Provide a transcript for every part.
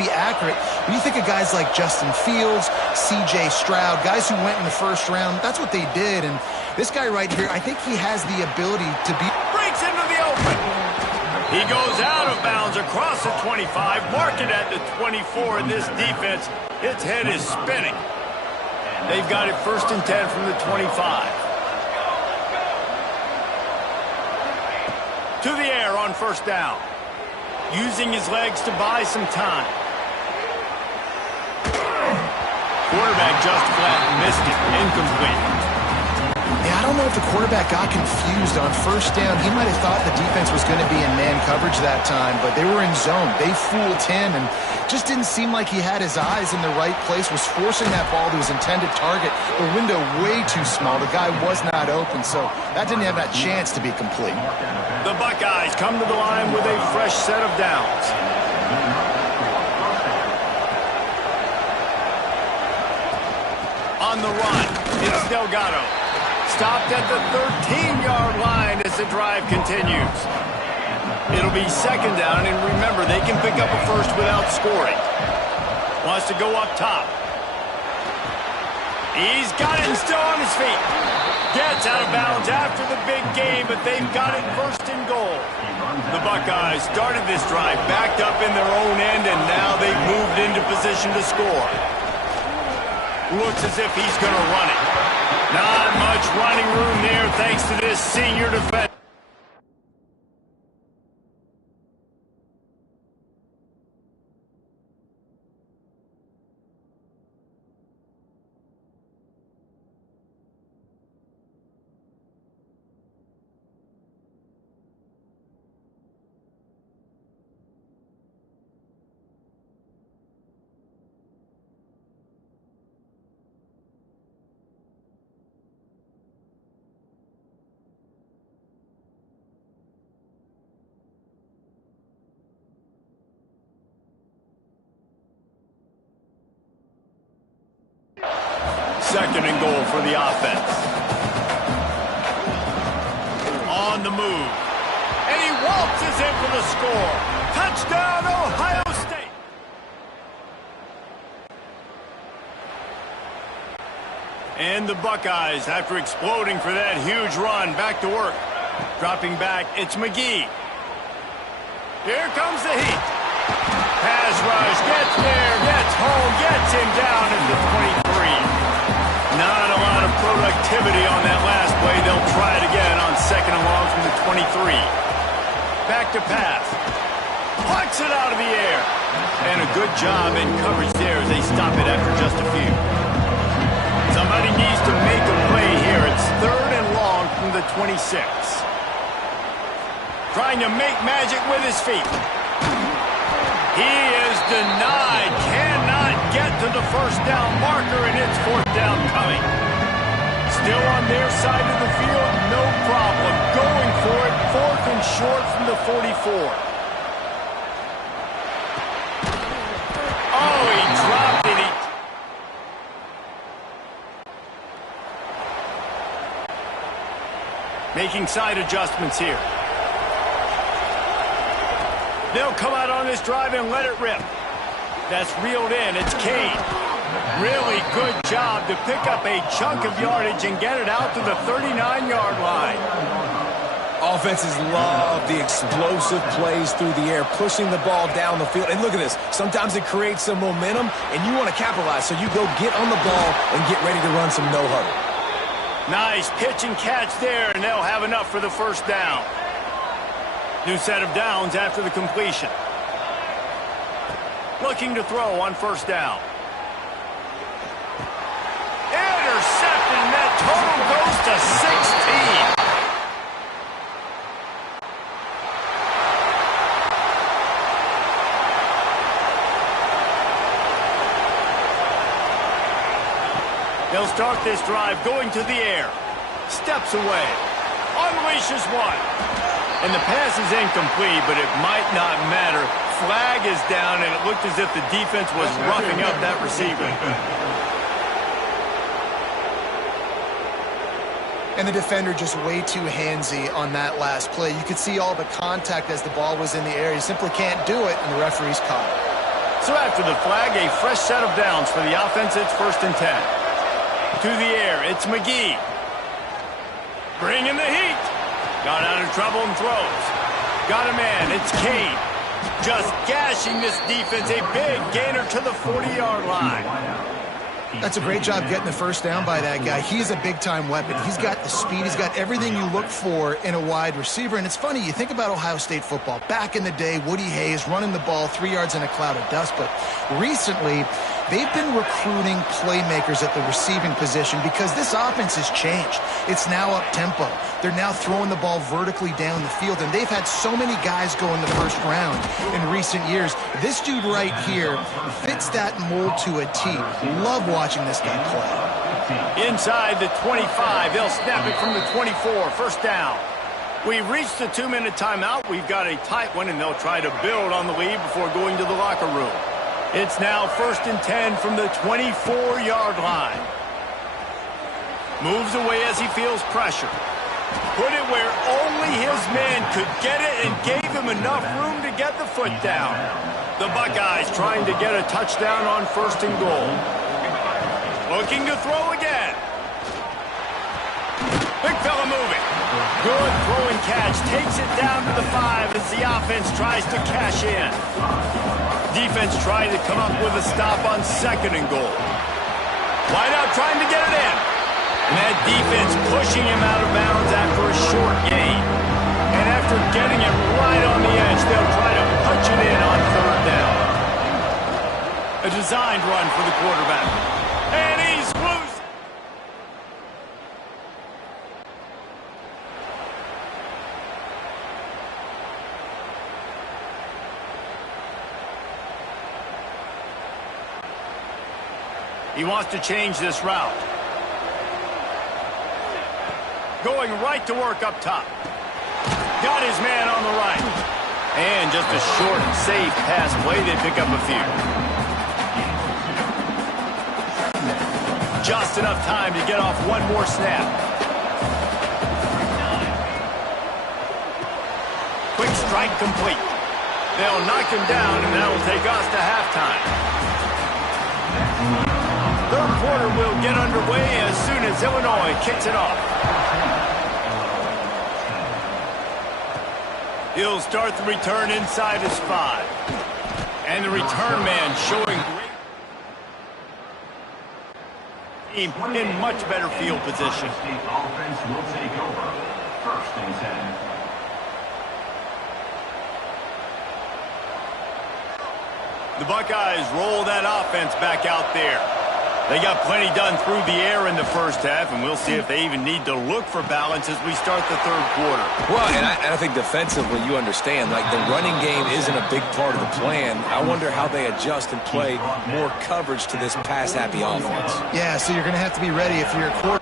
be accurate. When you think of guys like Justin Fields, C.J. Stroud, guys who went in the first round, that's what they did. And this guy right here, I think he has the ability to be... Breaks into the open. He goes out of bounds across the 25, mark it at the 24, and this defense, its head is spinning. They've got it 1st and 10 from the 25. To the air on 1st down. Using his legs to buy some time. Quarterback just flat missed it. Incomplete. Yeah, I don't know if the quarterback got confused on 1st down. He might have thought the defense was going to be in man coverage that time, but they were in zone. They fooled him and just didn't seem like he had his eyes in the right place, was forcing that ball to his intended target. The window way too small. The guy was not open, so that didn't have that chance to be complete. The Buckeyes come to the line with a fresh set of downs. On the run, it's Delgado. Stopped at the 13-yard line as the drive continues. It'll be 2nd down, and remember, they can pick up a first without scoring. Wants to go up top. He's got it and still on his feet. Gets out of bounds after the big game, but they've got it 1st and goal. The Buckeyes started this drive backed up in their own end, and now they've moved into position to score. Looks as if he's going to run it. Not much running room there thanks to this senior defense. Second and goal for the offense. On the move. And he waltzes in for the score. Touchdown, Ohio State. And the Buckeyes, after exploding for that huge run, back to work. Dropping back, it's McGee. Here comes the heat. Pass rush, gets there, gets home, gets him down at the 23. Not a lot of productivity on that last play. They'll try it again on 2nd and long from the 23. Back to pass. Plucks it out of the air. And a good job in coverage there as they stop it after just a few. Somebody needs to make a play here. It's 3rd and long from the 26. Trying to make magic with his feet. He is denied. Cannot get to the 1st down marker, and it's 4th down coming. Still on their side of the field, no problem. Going for it, 4th and short from the 44. Oh, he dropped it. Making side adjustments here. They'll come out on this drive and let it rip. That's reeled in. It's Kane. Really good job to pick up a chunk of yardage and get it out to the 39-yard line. Offenses love the explosive plays through the air, pushing the ball down the field. And look at this. Sometimes it creates some momentum, and you want to capitalize. So you go get on the ball and get ready to run some no-huddle. Nice pitch and catch there, and they'll have enough for the 1st down. New set of downs after the completion. Looking to throw on 1st down. Intercepted, and that total goes to 16. They'll start this drive going to the air. Steps away. Unleashes one. And the pass is incomplete, but it might not matter. Flag is down, and it looked as if the defense was roughing up that receiver. And the defender just way too handsy on that last play. You could see all the contact as the ball was in the air. He simply can't do it, and the referee's caught it. So after the flag, a fresh set of downs for the offense. It's 1st and 10. To the air, it's McGee. Bringing the heat. Got out of trouble and throws. Got a man, it's Kane. Just gashing this defense, a big gainer to the 40-yard line. That's a great job getting the first down by that guy. He's a big-time weapon. He's got the speed. He's got everything you look for in a wide receiver. And it's funny, you think about Ohio State football. Back in the day, Woody Hayes running the ball 3 yards in a cloud of dust. But recently, they've been recruiting playmakers at the receiving position because this offense has changed. It's now up-tempo. They're now throwing the ball vertically down the field, and they've had so many guys go in the first round in recent years. This dude right here fits that mold to a T. Love watching this guy play. Inside the 25, they'll snap it from the 24, 1st down. We've reached the 2-minute timeout. We've got a tight one, and they'll try to build on the lead before going to the locker room. It's now 1st and 10 from the 24-yard line. Moves away as he feels pressure. Put it where only his man could get it and gave him enough room to get the foot down. The Buckeyes trying to get a touchdown on 1st and goal. Looking to throw again. Big fella moving. Good throwing catch. Takes it down to the 5 as the offense tries to cash in. Defense trying to come up with a stop on 2nd and goal. Wide out trying to get it in. And that defense pushing him out of bounds after a short gain. And after getting it right on the edge, they'll try to punch it in on 3rd down. A designed run for the quarterback. And he's loose. He wants to change this route. Going right to work up top. Got his man on the right. And just a short, safe pass play. They pick up a few. Just enough time to get off one more snap. Quick strike complete. They'll knock him down, and that'll take us to halftime. 3rd quarter will get underway as soon as Illinois kicks it off. He'll start the return inside his 5. And the return man showing great team in much better field position. Offense will take over. 1st and 10. The Buckeyes roll that offense back out there. They got plenty done through the air in the 1st half, and we'll see if they even need to look for balance as we start the 3rd quarter. Well, and I think defensively, you understand, like the running game isn't a big part of the plan. I wonder how they adjust and play more coverage to this pass-happy offense. Yeah, so you're going to have to be ready if you're a quarterback.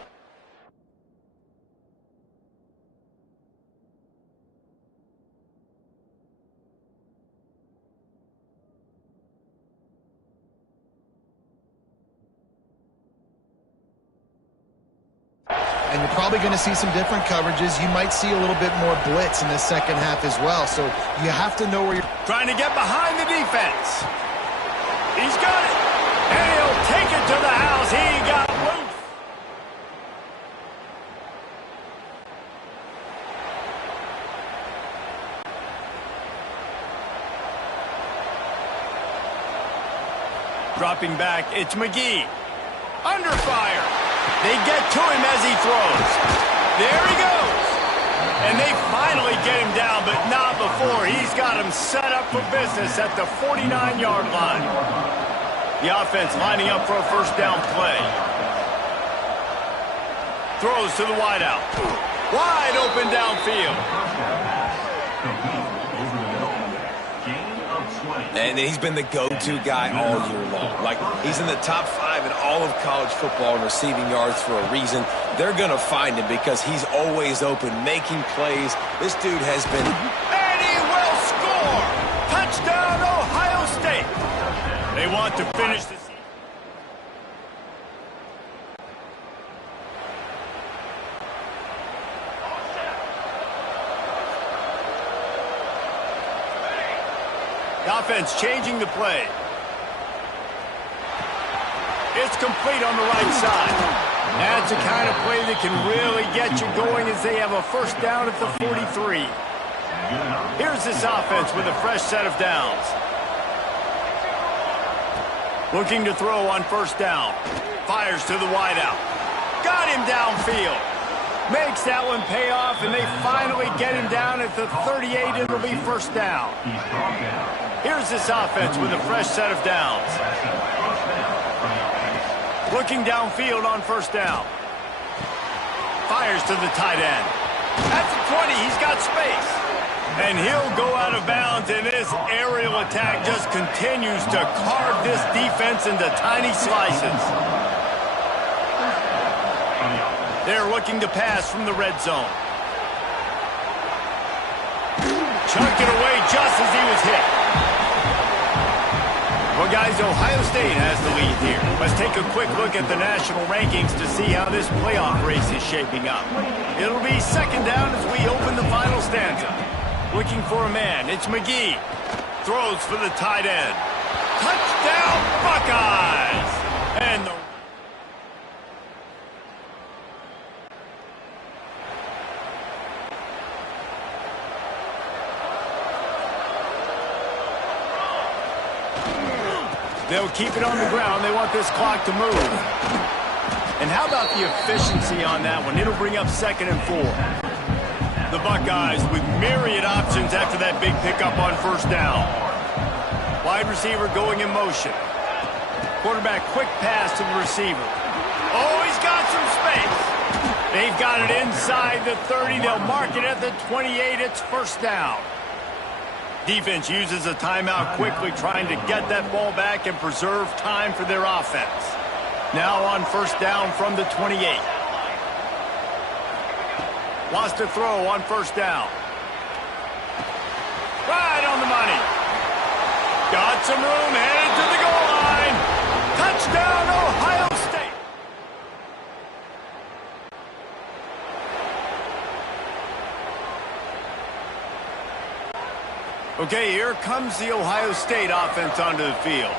And you're probably going to see some different coverages. You might see a little bit more blitz in the 2nd half as well. So you have to know where you're trying to get behind the defense. He's got it. And he'll take it to the house. He got loose. Dropping back, it's McGee. Under fire. They get to him as he throws. There he goes. And they finally get him down, but not before. He's got him set up for business at the 49-yard line. The offense lining up for a 1st down play. Throws to the wideout. Wide open downfield. And he's been the go-to guy all year long. Like, he's in the top 5 in all of college football in receiving yards for a reason. They're going to find him because he's always open, making plays. This dude has been... And he will score! Touchdown, Ohio State! They want to finish the season. Offense changing the play. It's complete on the right side. That's the kind of play that can really get you going as they have a first down at the 43. Here's this offense with a fresh set of downs. Looking to throw on first down. Fires to the wideout. Got him downfield. Makes that one pay off, and they finally get him down at the 38, and it'll be first down. Here's this offense with a fresh set of downs. Looking downfield on first down. Fires to the tight end. At the 20, he's got space. And he'll go out of bounds, and this aerial attack just continues to carve this defense into tiny slices. They're looking to pass from the red zone. Chunked it away just as he was hit. Well, guys, Ohio State has the lead here. Let's take a quick look at the national rankings to see how this playoff race is shaping up. It'll be second down as we open the final stanza. Looking for a man. It's McGee. Throws for the tight end. Touchdown, Buckeyes! And the they'll keep it on the ground. They want this clock to move. And how about the efficiency on that one? It'll bring up 2nd and 4. The Buckeyes with myriad options after that big pickup on first down. Wide receiver going in motion. Quarterback quick pass to the receiver. Oh, he's got some space. They've got it inside the 30. They'll mark it at the 28. It's first down. Defense uses a timeout quickly, trying to get that ball back and preserve time for their offense. Now on first down from the 28. Wants to throw on first down. Right on the money. Got some room, headed to the goal line. Touchdown, Ohio State. Okay, here comes the Ohio State offense onto the field.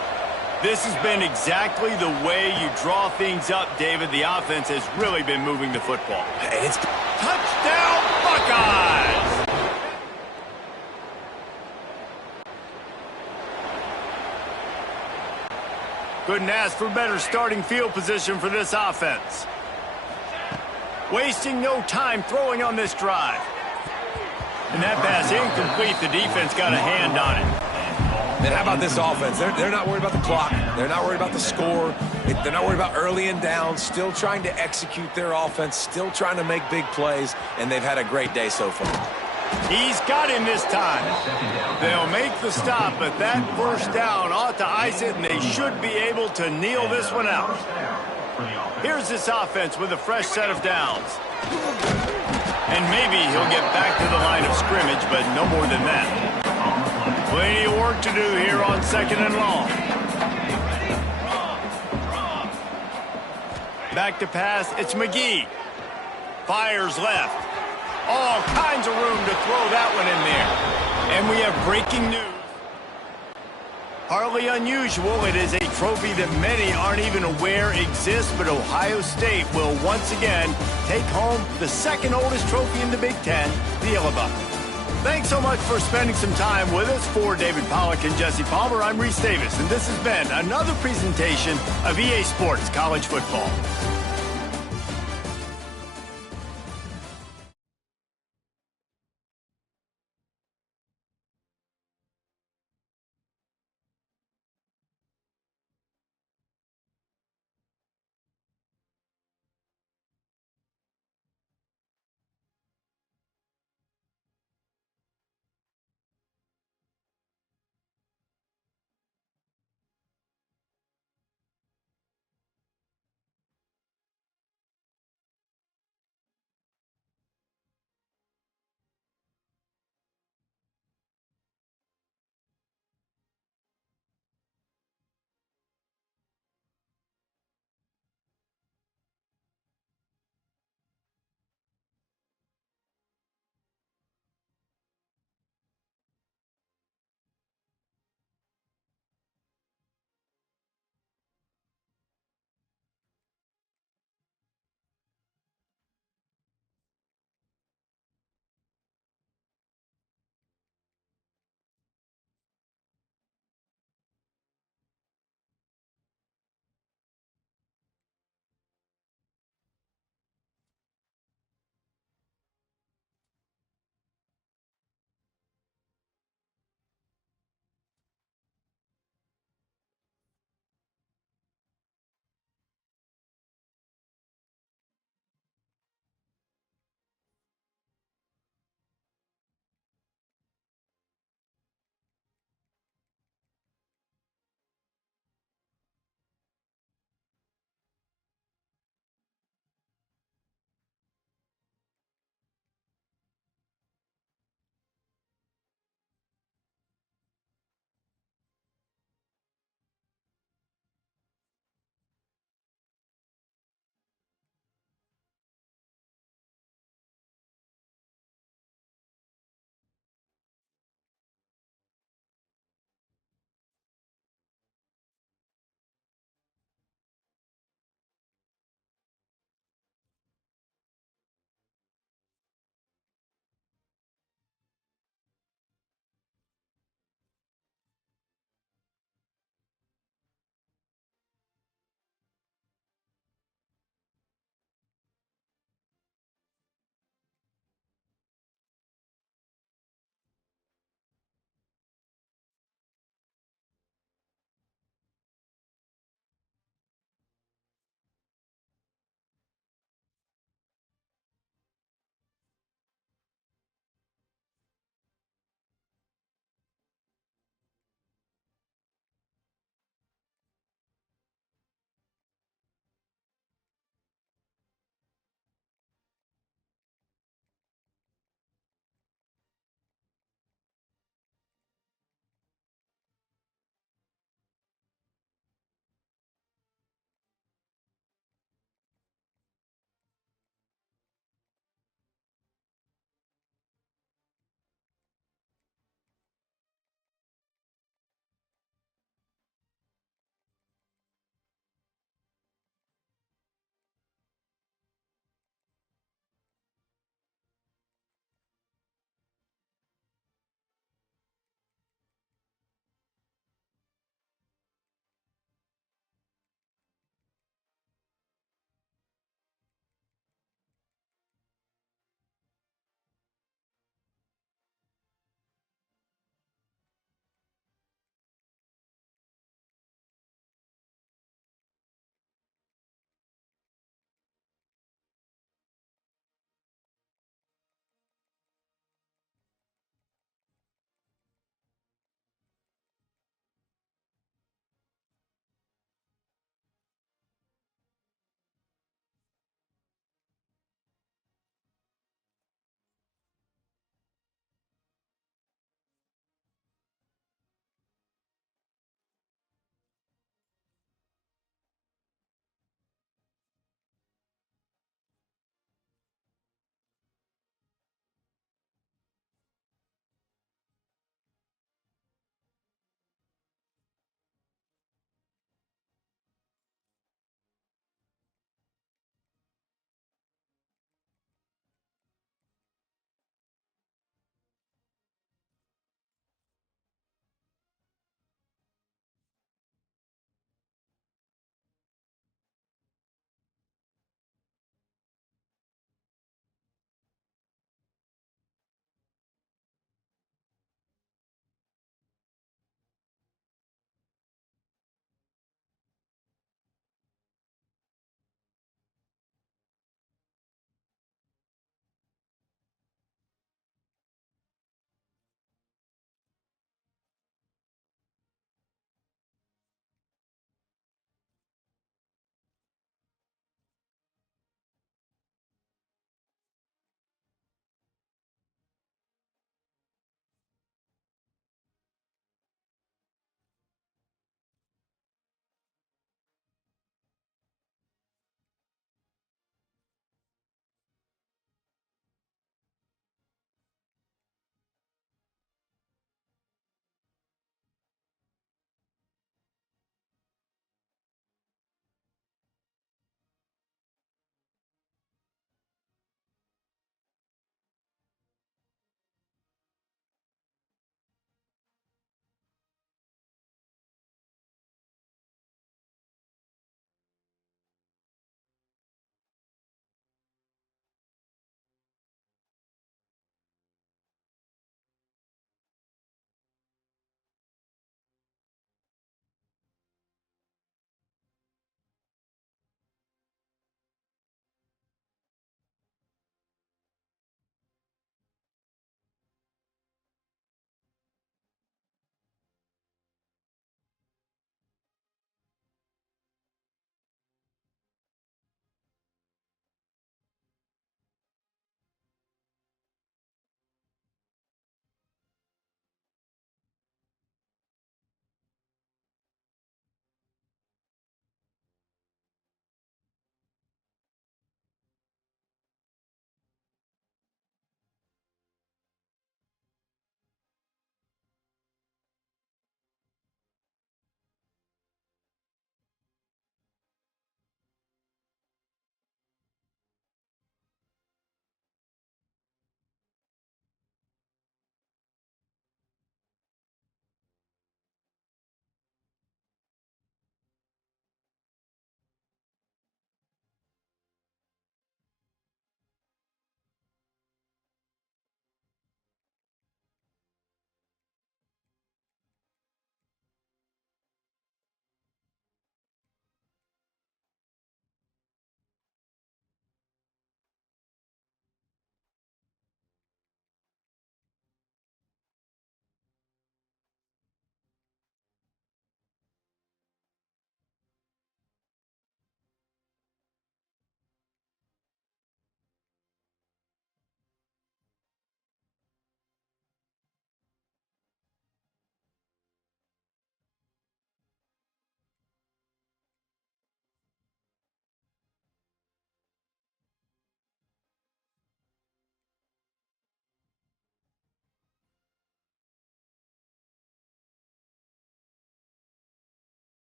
This has been exactly the way you draw things up, David. The offense has really been moving the football. And it's touchdown, Buckeyes! Couldn't ask for better starting field position for this offense. Wasting no time throwing on this drive. And that pass incomplete. The defense got a hand on it. And how about this offense? They're not worried about the clock. They're not worried about the score. They're not worried about early and down. Still trying to execute their offense. Still trying to make big plays. And they've had a great day so far. He's got him this time. They'll make the stop, but that first down ought to ice it, and they should be able to kneel this one out. Here's this offense with a fresh set of downs. And maybe he'll get back to the line of scrimmage, but no more than that. Plenty of work to do here on 2nd and long. Back to pass, it's McGee. Fires left. All kinds of room to throw that one in there. And we have breaking news. Hardly unusual. It is a trophy that many aren't even aware exists, but Ohio State will once again take home the second oldest trophy in the Big Ten, the Yellow Bucket. Thanks so much for spending some time with us. For David Pollack and Jesse Palmer, I'm Reese Davis, and this has been another presentation of EA Sports College Football.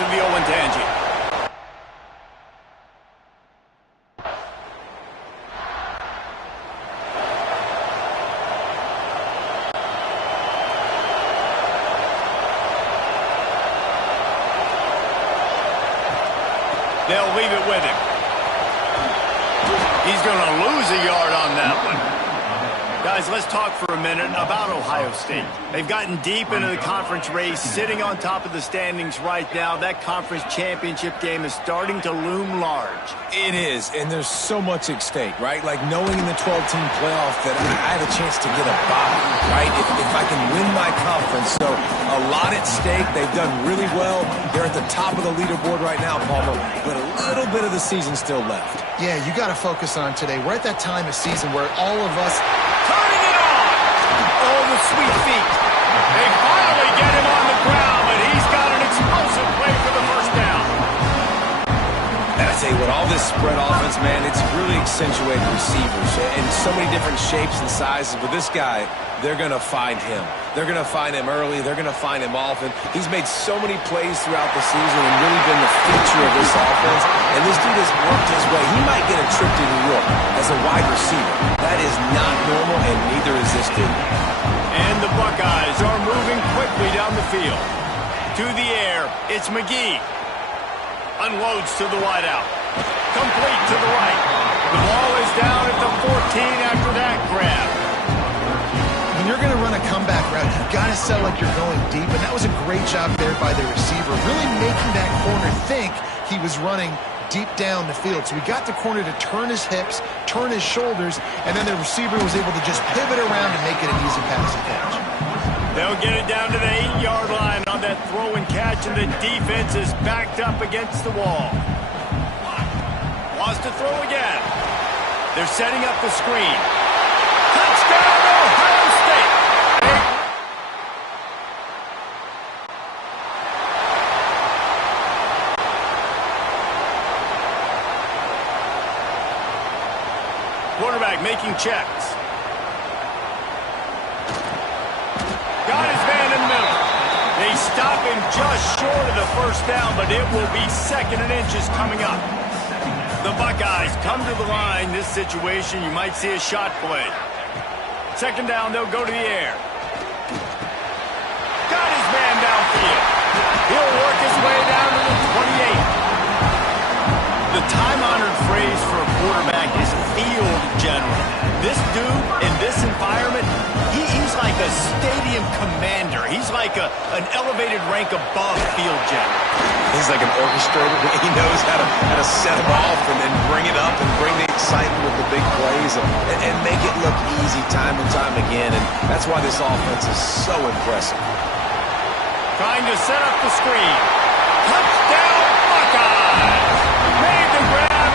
of the Olentangy. They'll leave it with him. He's going to lose a yard on that one. Guys, let's talk for a minute about Ohio State. They've gotten deep into the conference race, sitting on top of the standings right now. That conference championship game is starting to loom large. It is, and there's so much at stake, right? Like knowing in the 12-team playoff that I have a chance to get a bye, right? If I can win my conference. So a lot at stake. They've done really well. They're at the top of the leaderboard right now, Palmer, but a little bit of the season still left. Yeah, you got to focus on today. We're at that time of season where all of us... Turning it on! Oh, the sweet feet. They finally get him on the ground, but he's got an explosive play for the first down. And I tell you what, all this spread offense, man, it's really accentuated receivers in so many different shapes and sizes. But this guy, they're going to find him. They're going to find him early. They're going to find him often. He's made so many plays throughout the season and really been the feature of this offense. And this dude has worked his way. He might get a trip to New York as a wide receiver. That is not normal, and neither is this dude. And the Buckeyes are moving quickly down the field. To the air, it's McGee. Unloads to the wideout. Complete to the right. The ball is down at the 14 after that grab. When you're going to run a comeback route, you've got to sell like you're going deep, and that was a great job there by the receiver, really making that corner think he was running deep down the field. So we got the corner to turn his hips, turn his shoulders, and then the receiver was able to just pivot around and make it an easy pass and catch. They'll get it down to the 8-yard line on that throw and catch, and the defense is backed up against the wall. Wants to throw again. They're setting up the screen. Touchdown, Ohio State! Quarterback making checks. Got his man in the middle. They stop him just short of the first down, but it will be 2nd and inches coming up. The Buckeyes come to the line. This situation, you might see a shot play. 2nd down, they'll go to the air. Got his man downfield. He'll work his way down to the 28. The time-honored phrase for a quarterback is field general. This dude, in this environment, he's like a stadium commander. He's like an elevated rank above field general. He's like an orchestrator. He knows how to set them off and then bring it up and bring the excitement with the big plays and make it look easy time and time again. And that's why this offense is so impressive. Trying to set up the screen. Touchdown, Buckeyes! Made the grab.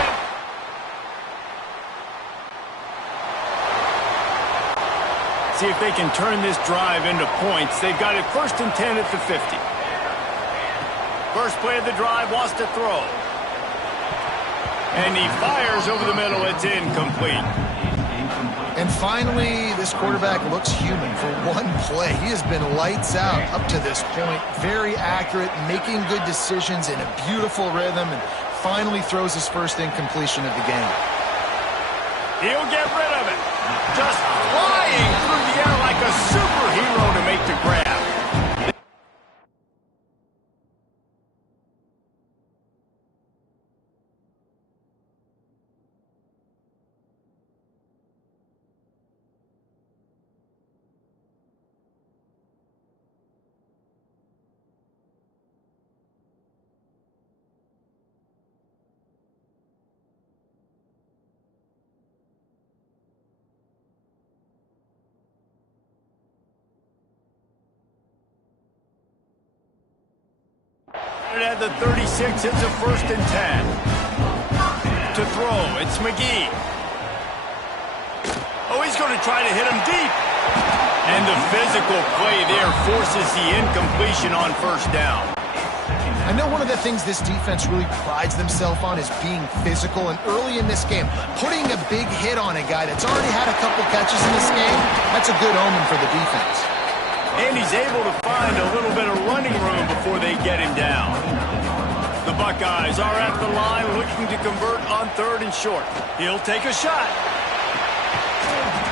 See if they can turn this drive into points. They've got it 1st and 10 at the 50. First play of the drive, wants to throw. And he fires over the middle. It's incomplete. And finally, this quarterback looks human for one play. He has been lights out up to this point. Very accurate, making good decisions in a beautiful rhythm, and finally throws his first incompletion of the game. He'll get rid of it. Just flying through the air like a superhero to make the grab. At the 36, it's a 1st and 10. To throw, it's McGee. Oh, he's going to try to hit him deep. And the physical play there forces the incompletion on 1st down. I know one of the things this defense really prides themselves on is being physical, and early in this game, putting a big hit on a guy that's already had a couple catches in this game, that's a good omen for the defense. And he's able to find a little bit of running room before they get him down. Buckeyes are at the line looking to convert on 3rd and short. He'll take a shot.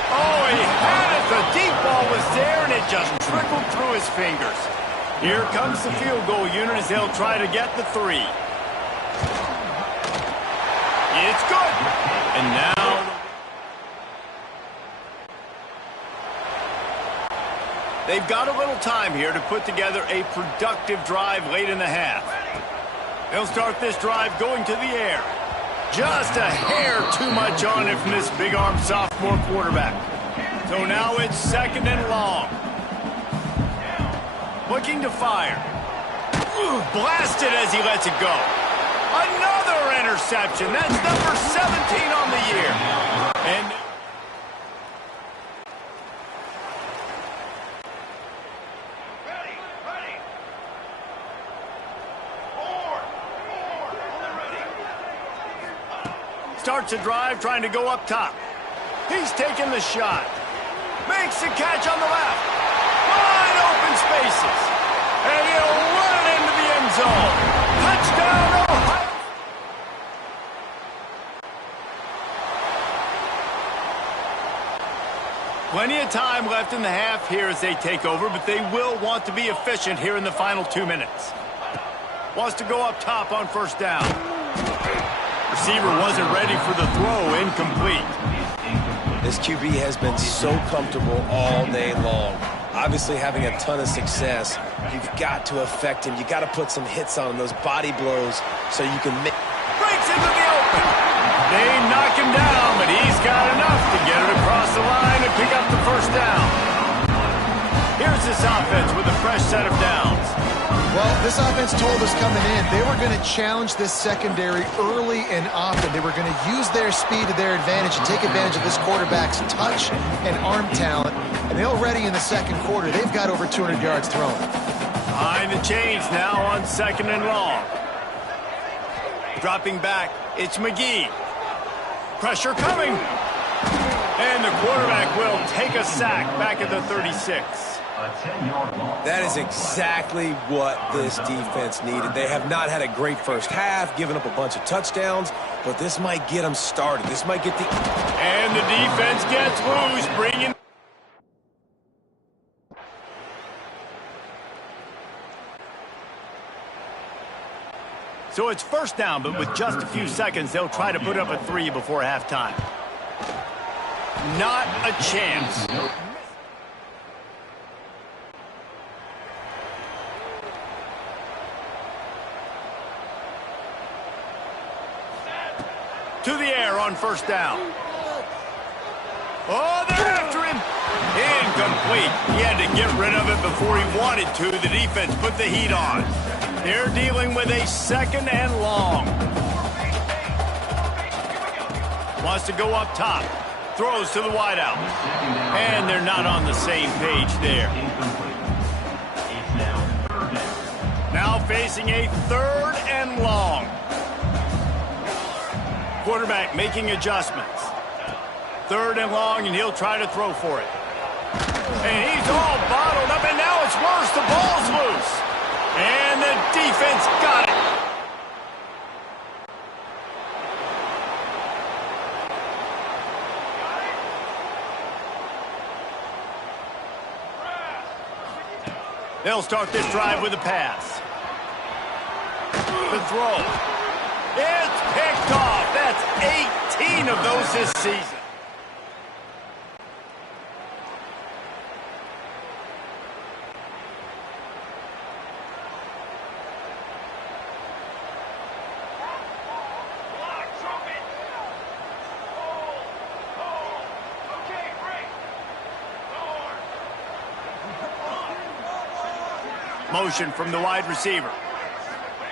Oh, he had it. The deep ball was there, and it just trickled through his fingers. Here comes the field goal unit as they'll try to get the 3. It's good. And now they've got a little time here to put together a productive drive late in the half. They'll start this drive going to the air. Just a hair too much on it from this big-arm sophomore quarterback. So now it's 2nd and long. Looking to fire. Blasted as he lets it go. Another interception. That's number 17 on the year. And starts a drive trying to go up top. He's taking the shot. Makes the catch on the left. Wide open spaces. And he'll run it into the end zone. Touchdown, Ohio. Plenty of time left in the half here as they take over, but they will want to be efficient here in the final 2 minutes. Wants to go up top on 1st down. Receiver wasn't ready for the throw, incomplete. This QB has been so comfortable all day long. Obviously having a ton of success. You've got to affect him. You've got to put some hits on him, those body blows, so you can make... Breaks into the open. They knock him down, but he's got enough to get it across the line and pick up the 1st down. Here's this offense with a fresh set of downs. Well, this offense told us coming in they were going to challenge this secondary early and often. They were going to use their speed to their advantage and take advantage of this quarterback's touch and arm talent. And they're already in the 2nd quarter. They've got over 200 yards thrown. Behind the chains now on 2nd and long. Dropping back, it's McGee. Pressure coming. And the quarterback will take a sack back at the 36. That is exactly what this defense needed. They have not had a great first half, given up a bunch of touchdowns, but this might get them started. This might get the... And the defense gets loose, bringing... So it's 1st down, but with just a few seconds, they'll try to put up a 3 before halftime. Not a chance. To the air on 1st down. Oh, they're after him. Incomplete. He had to get rid of it before he wanted to. The defense put the heat on. They're dealing with a 2nd and long. Wants to go up top. Throws to the wideout. And they're not on the same page there. Now facing a 3rd and long. Quarterback making adjustments. 3rd and long, and he'll try to throw for it. And he's all bottled up, and now it's worse. The ball's loose. And the defense got it. They'll start this drive with a pass. The throw. It's picked off. That's 18 of those this season. Motion from the wide receiver.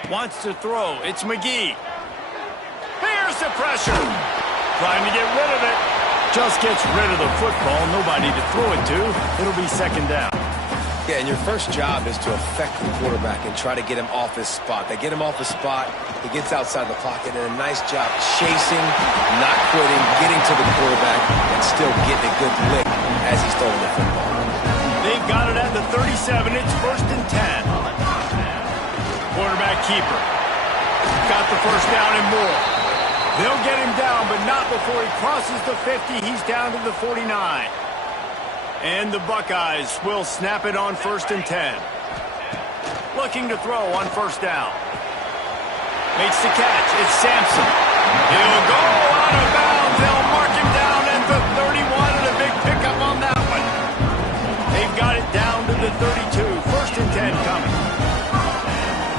Wants to throw. It's McGee. Here's the pressure. Trying to get rid of it. Just gets rid of the football. Nobody to throw it to. It'll be 2nd down. Yeah, and your first job is to affect the quarterback and try to get him off his spot. They get him off his spot. He gets outside the pocket, and a nice job chasing, not quitting, getting to the quarterback, and still getting a good lick as he's throwing the football. They've got it at the 37. It's 1st and 10. Quarterback keeper. Got the first down and more. They'll get him down, but not before he crosses the 50. He's down to the 49. And the Buckeyes will snap it on 1st and 10. Looking to throw on 1st down. Makes the catch. It's Sampson. He'll go out of bounds. They'll mark him down at the 31, and a big pickup on that one. They've got it down to the 32. 1st and 10 coming.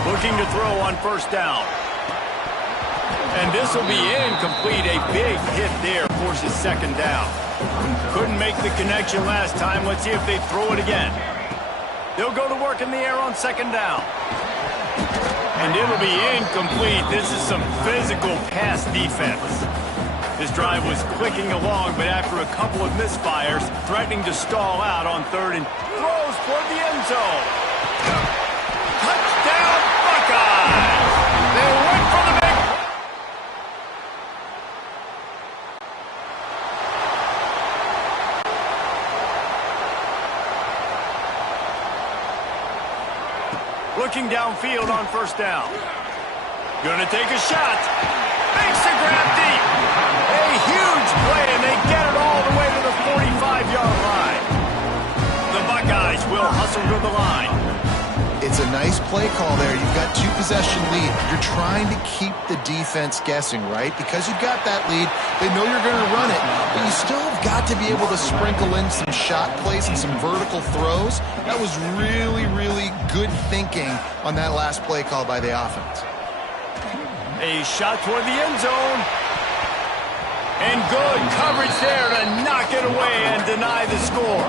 Looking to throw on 1st down. And this will be incomplete. A big hit there forces 2nd down. Couldn't make the connection last time. Let's see if they throw it again. They'll go to work in the air on 2nd down. And it'll be incomplete. This is some physical pass defense. This drive was clicking along, but after a couple of misfires, threatening to stall out on 3rd and throws toward the end zone. Touchdown, Buckeyes! They went for the big... Looking downfield on 1st down. Gonna take a shot. Makes the grab deep. A huge play, and they get it all the way to the 45-yard line. The Buckeyes will hustle to the line. It's a nice play call there. You've got 2-possession lead. You're trying to keep the defense guessing, right? Because you've got that lead, they know you're going to run it, but you still have got to be able to sprinkle in some shot plays and some vertical throws. That was really, really good thinking on that last play call by the offense. A shot toward the end zone. And good coverage there to knock it away and deny the score.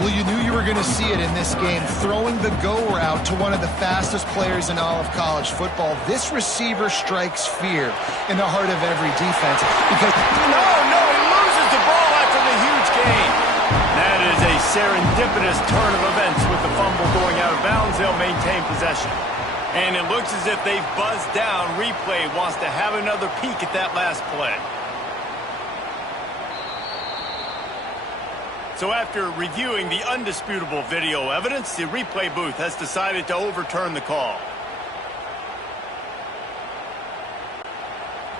Well, you knew you were going to see it in this game, throwing the go route to one of the fastest players in all of college football. This receiver strikes fear in the heart of every defense because... No, he loses the ball after the huge gain. That is a serendipitous turn of events with the fumble going out of bounds. They'll maintain possession. And it looks as if they've buzzed down. Replay wants to have another peek at that last play. So after reviewing the undisputable video evidence, the replay booth has decided to overturn the call.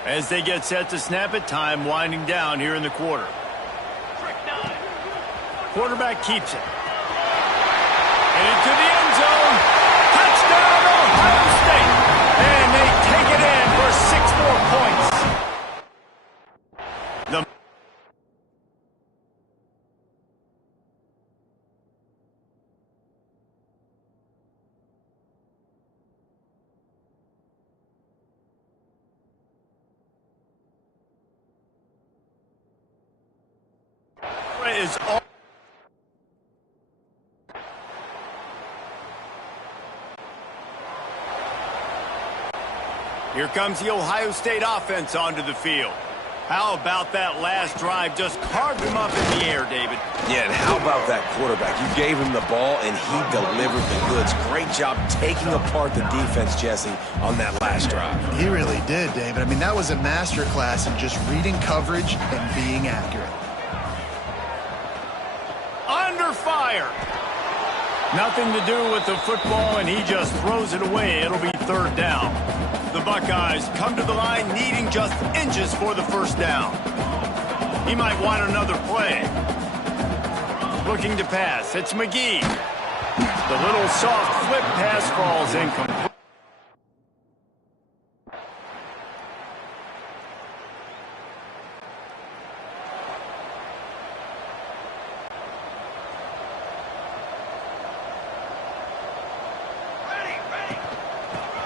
As they get set to snap it, time winding down here in the quarter. Quarterback keeps it. And into the end zone. Touchdown, Ohio State. And they take it in for 6 more points. The is all. Here comes the Ohio State offense onto the field. How about that last drive? Just carved him up in the air, David. Yeah, and how about that quarterback? You gave him the ball, and he delivered the goods. Great job taking apart the defense, Jesse, on that last drive. He really did, David. I mean, that was a masterclass in just reading coverage and being accurate. Under fire. Nothing to do with the football, and he just throws it away. It'll be 3rd down. The Buckeyes come to the line needing just inches for the 1st down. He might want another play. Looking to pass. It's McGee. The little soft flip pass falls incomplete.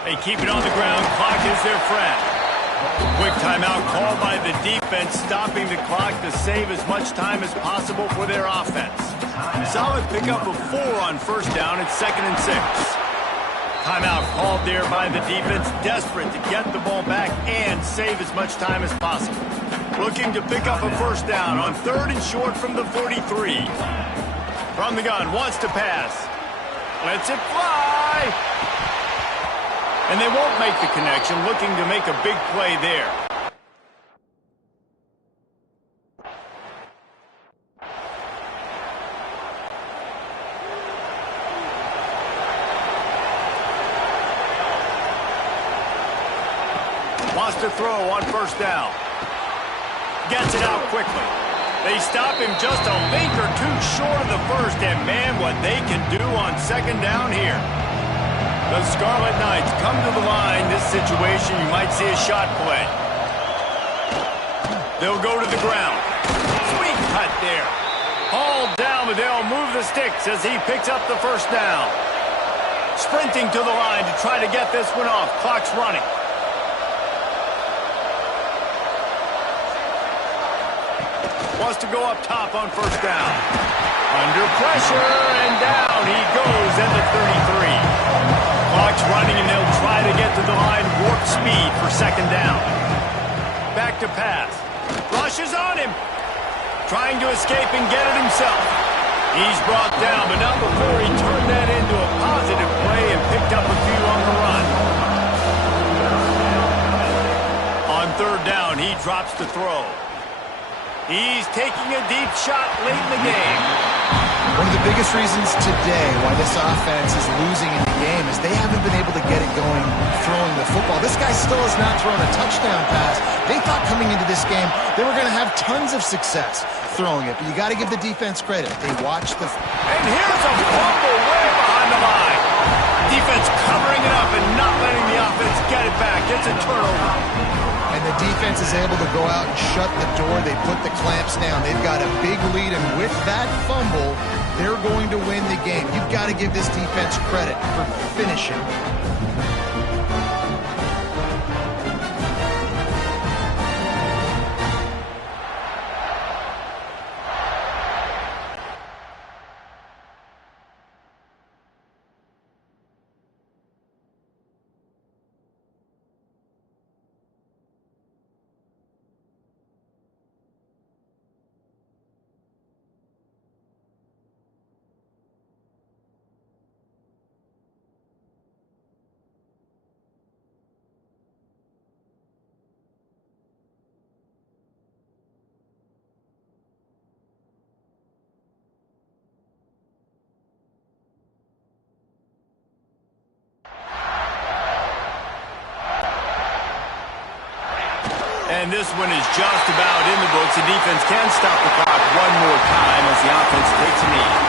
They keep it on the ground. Clock is their friend. Quick timeout called by the defense, stopping the clock to save as much time as possible for their offense. Solid pickup of 4 on 1st down. It's 2nd and 6. Timeout called there by the defense, desperate to get the ball back and save as much time as possible. Looking to pick up a 1st down on 3rd and short from the 43. From the gun, wants to pass. Lets it fly. And they won't make the connection, looking to make a big play there. lost to throw on first down. Gets it out quickly. They stop him just a link or two short of the first, and man, what they can do on second down here. The Scarlet Knights come to the line. This situation, you might see a shot play. They'll go to the ground. Sweet cut there. Hauled down, but they'll move the sticks as he picks up the first down. Sprinting to the line to try to get this one off. Clock's running. Wants to go up top on first down. Under pressure, and down he goes at the 33. Clock's running, and they'll try to get to the line warp speed for second down. Back to pass. Rush is on him. Trying to escape and get it himself. He's brought down, but not before he turned that into a positive play and picked up a few on the run. On third down, he drops to throw. He's taking a deep shot late in the game. One of the biggest reasons today why this offense is losing in the game is they haven't been able to get it going throwing the football. This guy still has not thrown a touchdown pass. They thought coming into this game they were going to have tons of success throwing it, but you got to give the defense credit. They watched the... And here's a fumble way behind the line. Defense covering it up and not letting the offense get it back. It's a turnover. And the defense is able to go out and shut the door. They put the clamps down. They've got a big lead, and with that fumble, they're going to win the game. You've got to give this defense credit for finishing. And this one is just about in the books. The defense can stop the clock one more time as the offense takes a knee.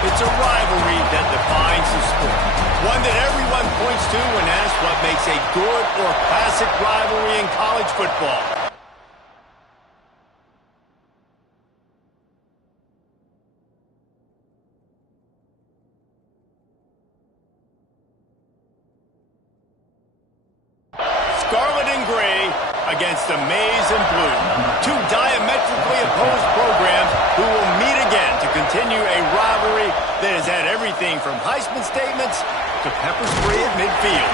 It's a rivalry that defines the sport. One that everyone points to when asked what makes a good or classic rivalry in college football. Scarlet and gray against the maize and blue. Two diametrically opposed programs who will meet again to continue a rivalry that has had everything from Heisman statements to pepper spray at midfield.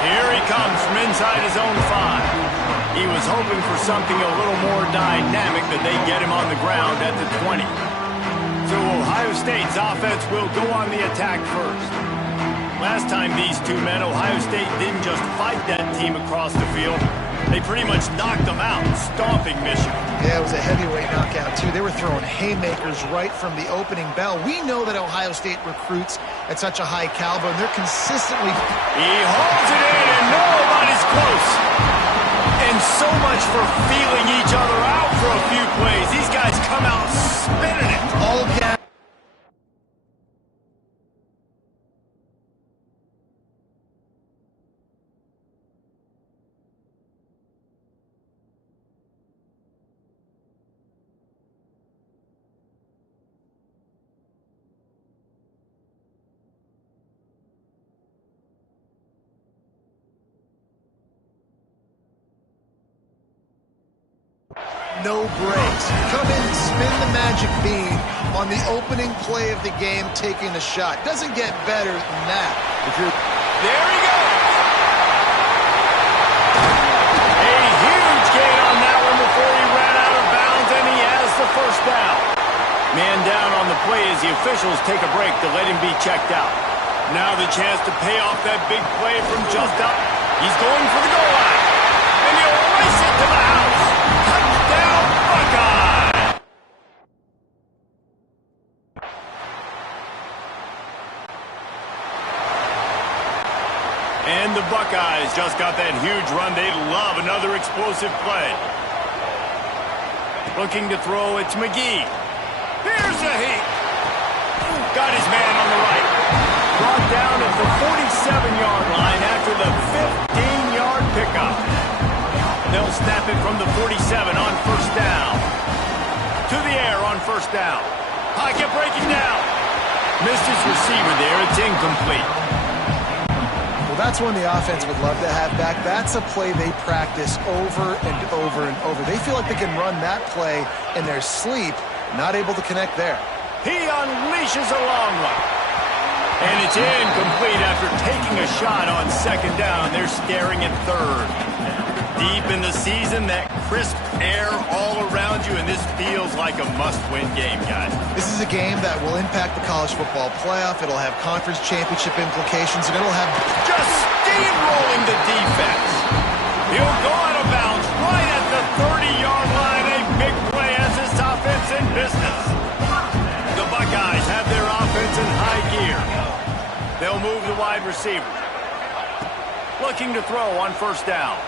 Here he comes from inside his own 5. He was hoping for something a little more dynamic that they get him on the ground at the 20. So Ohio State's offense will go on the attack first. Last time these two met, Ohio State didn't just fight that team across the field. They pretty much knocked them out, stomping Michigan. Yeah, it was a heavyweight knockout, too. They were throwing haymakers right from the opening bell. We know that Ohio State recruits at such a high caliber, and they're consistently... He holds it in, and nobody's close. And so much for feeling each other out for a few plays. These guys come out spinning it. All gas. No breaks. Come in and spin the magic bean on the opening play of the game, taking a shot. Doesn't get better than that. There he goes. A huge gain on that one before he ran out of bounds, and he has the first down. Man down on the play as the officials take a break to let him be checked out. Now the chance to pay off that big play from just out. He's going for the goal line. And he'll race it to the house. Touchdown, Buckeye! And the Buckeyes just got that huge run. They love another explosive play. Looking to throw, it's McGee. Here's a heat. Got his man on the right. Brought down at the 47-yard line after the 15-yard pickup. They'll snap it from the 47 on first down. To the air on first down. Pocket breaking down. Missed his receiver there. It's incomplete. Well, that's one the offense would love to have back. That's a play they practice over and over and over. They feel like they can run that play in their sleep, not able to connect there. He unleashes a long one. And it's incomplete after taking a shot on second down. They're staring at third. Deep in the season, that crisp air all around you, and this feels like a must-win game, guys. This is a game that will impact the college football playoff. It'll have conference championship implications, and it'll have... Just steamrolling the defense. He'll go out of bounds right at the 30-yard line. A big play as this offense in business. The Buckeyes have their offense in high gear. They'll move the wide receiver. Looking to throw on first down.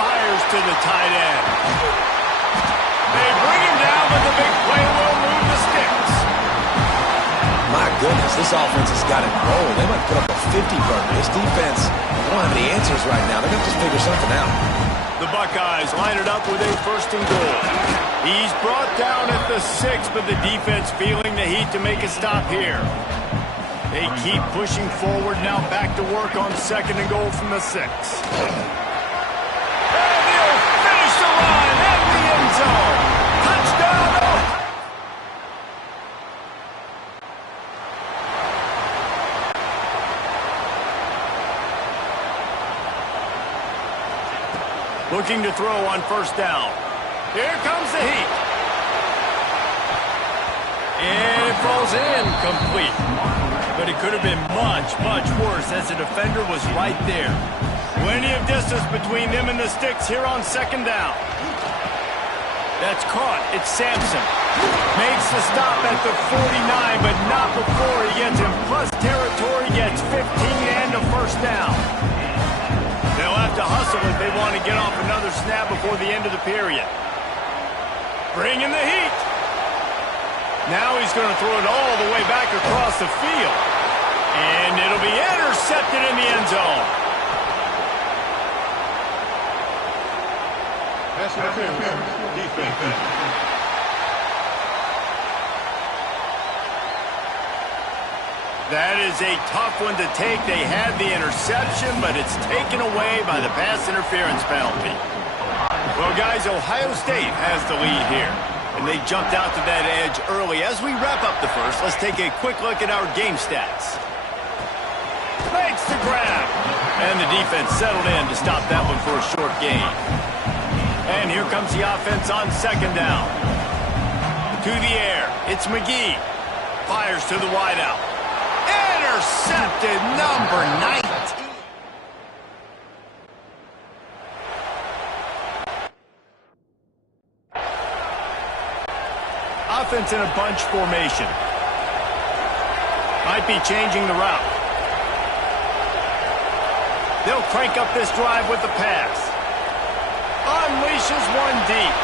Fires to the tight end. They bring him down, but the big play will move the sticks. My goodness, this offense has got it rolling. They might put up a 50-burger. This defense, they don't have any answers right now. They're going to just figure something out. The Buckeyes line it up with a first and goal. He's brought down at the 6, but the defense feeling the heat to make a stop here. They keep pushing forward, now back to work on second and goal from the 6. Looking to throw on first down. Here comes the heat. And it falls incomplete. But it could have been much, much worse as the defender was right there. Plenty of distance between them and the sticks here on second down. That's caught. It's Sampson. Makes the stop at the 49, but not before he gets in plus territory, gets 15 and a first down. They'll have to hustle if they want to get off another snap before the end of the period. Bring in the heat. Now he's going to throw it all the way back across the field. And it'll be intercepted in the end zone. That is a tough one to take. They had the interception, but it's taken away by the pass interference penalty. Well, guys, Ohio State has the lead here, and they jumped out to that edge early. As we wrap up the first, let's take a quick look at our game stats. Makes the grab, and the defense settled in to stop that one for a short gain. And here comes the offense on second down. To the air, it's McGee. Fires to the wideout. Intercepted, number 19. Offense in a bunch formation. Might be changing the route. They'll crank up this drive with the pass. Unleashes one deep.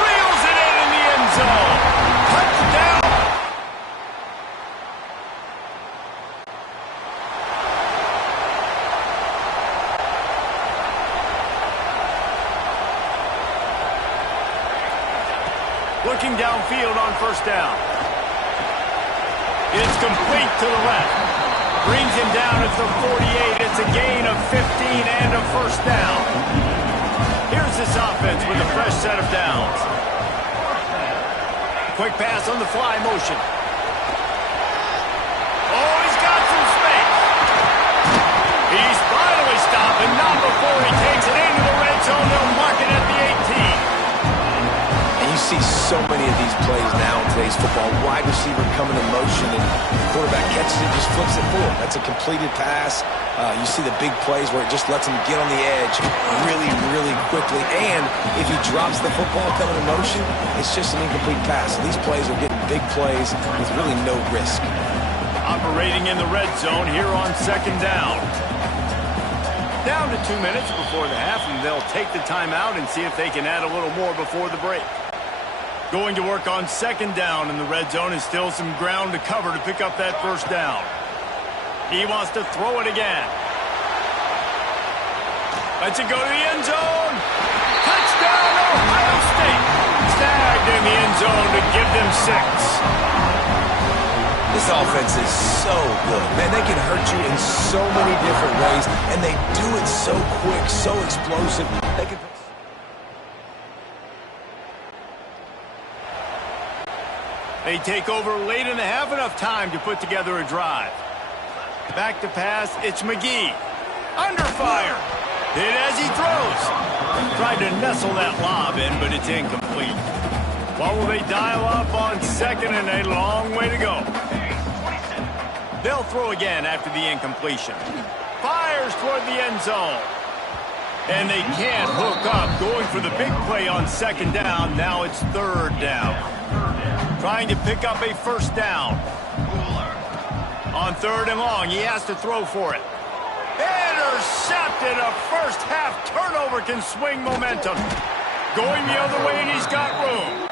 Reels it in the end zone. Touchdown. Looking downfield on first down. It's complete to the left. Brings him down at the 48. It's a gain of 15 and a first down. Here's this offense with a fresh set of downs. Quick pass on the fly motion. Oh, he's got some space. He's finally stopped, and not before he takes it into the red zone. They'll mark it at the 18. You see so many of these plays now in today's football. Wide receiver coming in motion, and the quarterback catches it, just flips it forward. That's a completed pass. You see the big plays where it just lets him get on the edge really, really quickly. And if he drops the football coming in motion, it's just an incomplete pass. So these plays are getting big plays with really no risk. Operating in the red zone here on second down. Down to 2 minutes before the half, and they'll take the timeout and see if they can add a little more before the break. Going to work on second down in the red zone, is still some ground to cover to pick up that first down. He wants to throw it again. Lets it go to the end zone. Touchdown, Ohio State. Snagged in the end zone to give them 6. This offense is so good. Man, they can hurt you in so many different ways, and they do it so quick, so explosive. They can... They take over late in the half, enough time to put together a drive. Back to pass, it's McGee. Under fire. Hit as he throws. Tried to nestle that lob in, but it's incomplete. What will they dial up on second, and a long way to go. They'll throw again after the incompletion. Fires toward the end zone. And they can't hook up. Going for the big play on second down. Now it's third down. Trying to pick up a first down. On third and long, he has to throw for it. Intercepted. A first half turnover can swing momentum. Going the other way, and he's got room.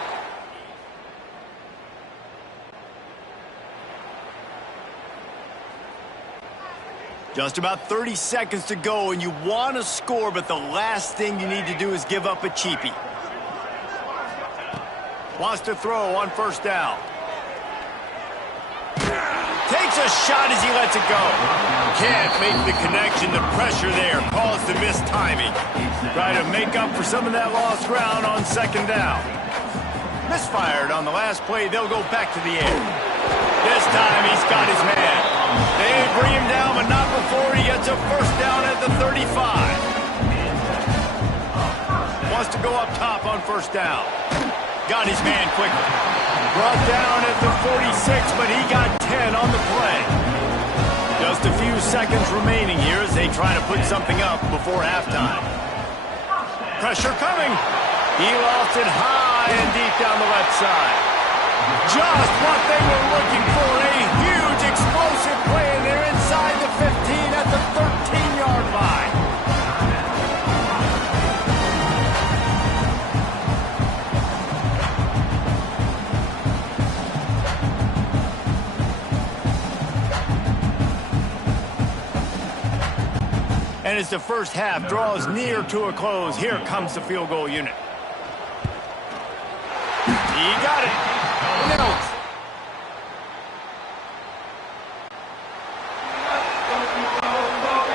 Just about 30 seconds to go, and you want to score, but the last thing you need to do is give up a cheapie. Wants to throw on first down. Takes a shot as he lets it go. Can't make the connection. The pressure there caused the missed timing. Try to make up for some of that lost ground on second down. Misfired on the last play. They'll go back to the air. This time he's got his man. They bring him down, but not before he gets a first down at the 35. Wants to go up top on first down. Got his man quickly. Brought down at the 46, but he got 10 on the play. Just a few seconds remaining here as they try to put something up before halftime. Pressure coming. He lofts it high and deep down the left side. Just what they were looking for. A huge explosive play, and they're inside the 15 at the 13-yard line. And as the first half draws near to a close, here comes the field goal unit. He got it. Nailed.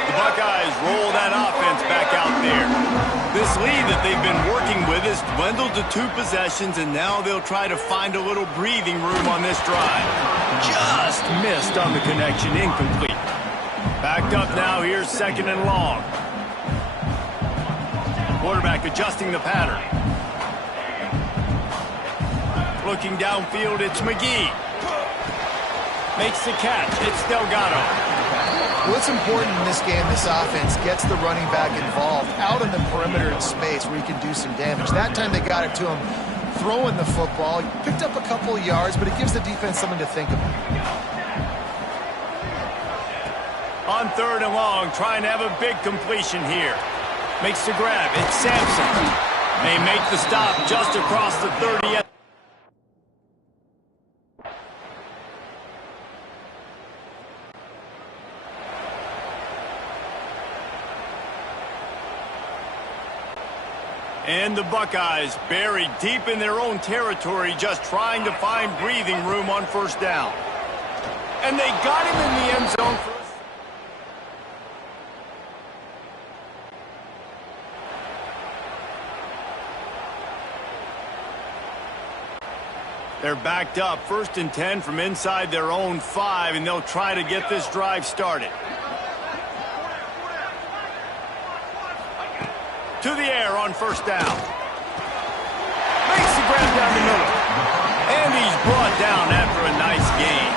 The Buckeyes roll that offense back out there. This lead that they've been working with has dwindled to 2 possessions, and now they'll try to find a little breathing room on this drive. Just missed on the connection, incomplete. Backed up now, here's 2nd and long. Quarterback adjusting the pattern. Looking downfield, it's McGee. Makes the catch, it's Delgado. What's important in this game, this offense gets the running back involved out in the perimeter in space where he can do some damage. That time they got it to him throwing the football. He picked up a couple of yards, but it gives the defense something to think about. On 3rd and long, trying to have a big completion here. Makes the grab, it's Sampson. They make the stop just across the 30. And the Buckeyes buried deep in their own territory, just trying to find breathing room on 1st down. And they got him in the end zone. They're backed up, 1st and 10 from inside their own 5, and they'll try to get this drive started. To the air on 1st down. Makes the grab down the middle. And he's brought down after a nice gain.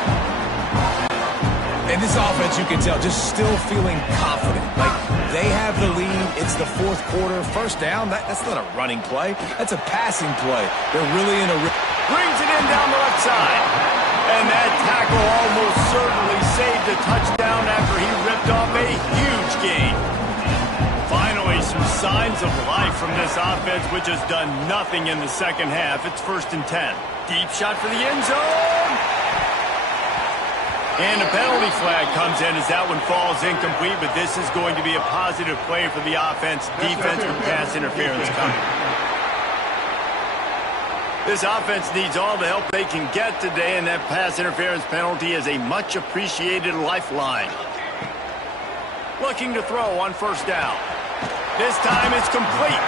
And this offense, you can tell, just still feeling confident. Like, they have the lead. It's the 4th quarter. 1st down, that's not a running play. That's a passing play. They're really in a... Brings it in down the left side. And that tackle almost certainly saved a touchdown after he ripped off a huge gain. Finally, some signs of life from this offense, which has done nothing in the 2nd half. It's 1st and 10. Deep shot for the end zone. And a penalty flag comes in as that one falls incomplete, but this is going to be a positive play for the offense. Defense with pass interference coming. This offense needs all the help they can get today, and that pass interference penalty is a much-appreciated lifeline. Looking to throw on 1st down. This time it's complete.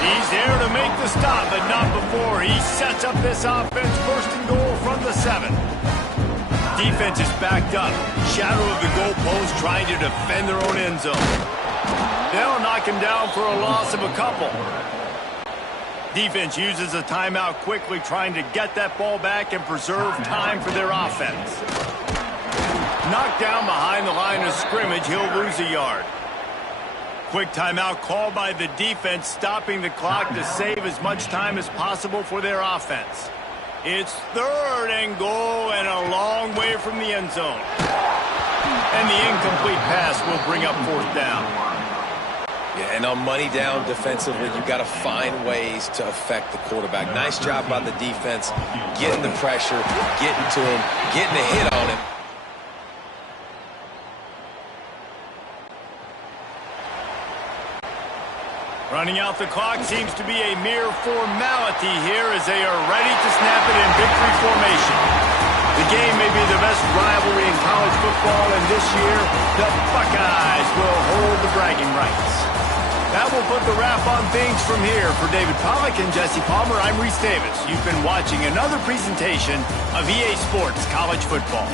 He's there to make the stop, but not before he sets up this offense 1st and goal from the 7. Defense is backed up. Shadow of the goalpost trying to defend their own end zone. They'll knock him down for a loss of a couple. Defense uses a timeout quickly, trying to get that ball back and preserve time for their offense. Knocked down behind the line of scrimmage, he'll lose a yard. Quick timeout called by the defense, stopping the clock to save as much time as possible for their offense. It's 3rd and goal and a long way from the end zone. And the incomplete pass will bring up 4th down. Yeah, and on money down defensively, you got to find ways to affect the quarterback. Nice job by the defense, getting the pressure, getting to him, getting a hit on him. Running out the clock seems to be a mere formality here as they are ready to snap it in victory formation. The game may be the best rivalry in college football, and this year, the Buckeyes will hold the bragging rights. That will put the wrap on things from here. For David Pollack and Jesse Palmer, I'm Reese Davis. You've been watching another presentation of EA Sports College Football.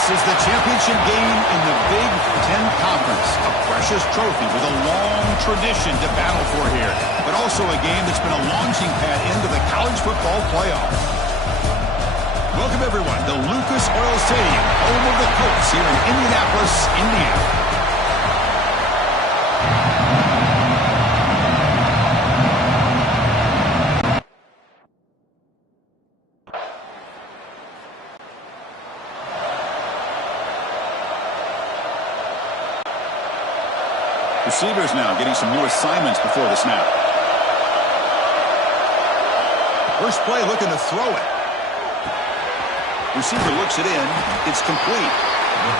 This is the championship game in the Big Ten Conference. A precious trophy with a long tradition to battle for here. But also a game that's been a launching pad into the college football playoff. Welcome, everyone, to Lucas Oil Stadium, home of the Colts here in Indianapolis, Indiana. Receivers now getting some new assignments before the snap. First play looking to throw it. Receiver looks it in. It's complete.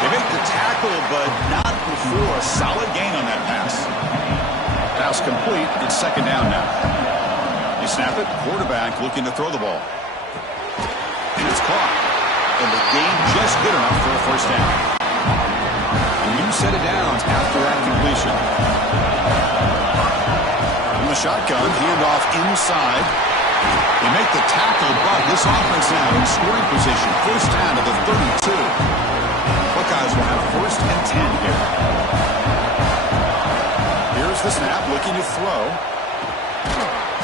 They make the tackle, but not before a solid gain on that pass. Pass complete. It's second down now. They snap it. Quarterback looking to throw the ball. And it's caught. And the gain just good enough for a first down. New set of downs after that completion. From the shotgun, handoff inside. They make the tackle, but this offense now in scoring position. First down to the 32. Buckeyes will have first and 10 here. Here's the snap, looking to throw.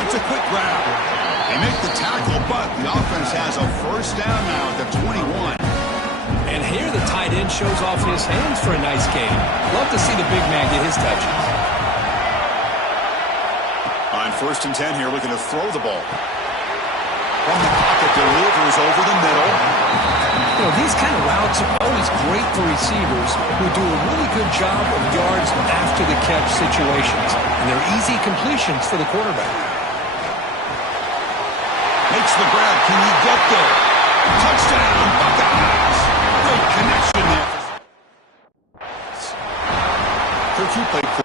It's a quick grab. They make the tackle, but the offense has a first down now at the 21. And here the tight end shows off his hands for a nice gain. Love to see the big man get his touches. On first and 10 here, looking to throw the ball. From the pocket, delivers over the middle. You know, these kind of routes are always great for receivers who do a really good job of yards after the catch situations. And they're easy completions for the quarterback. Makes the grab. Can he get there? Touchdown, Buckeyes. Great connection there. Coach, you played.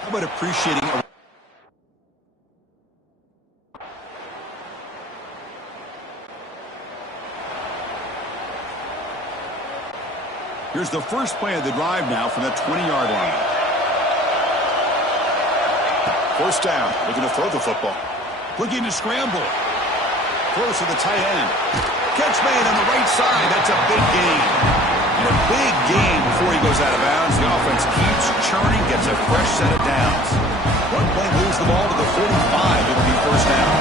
How about appreciating a Here's the first play of the drive now from the 20-yard line. First down, looking to throw the football. Looking to scramble. Close to the tight end. Catch made on the right side. That's a big gain. And a big gain before he goes out of bounds. The offense keeps churning, gets a fresh set of downs. One play moves the ball to the 45. It'll be first down.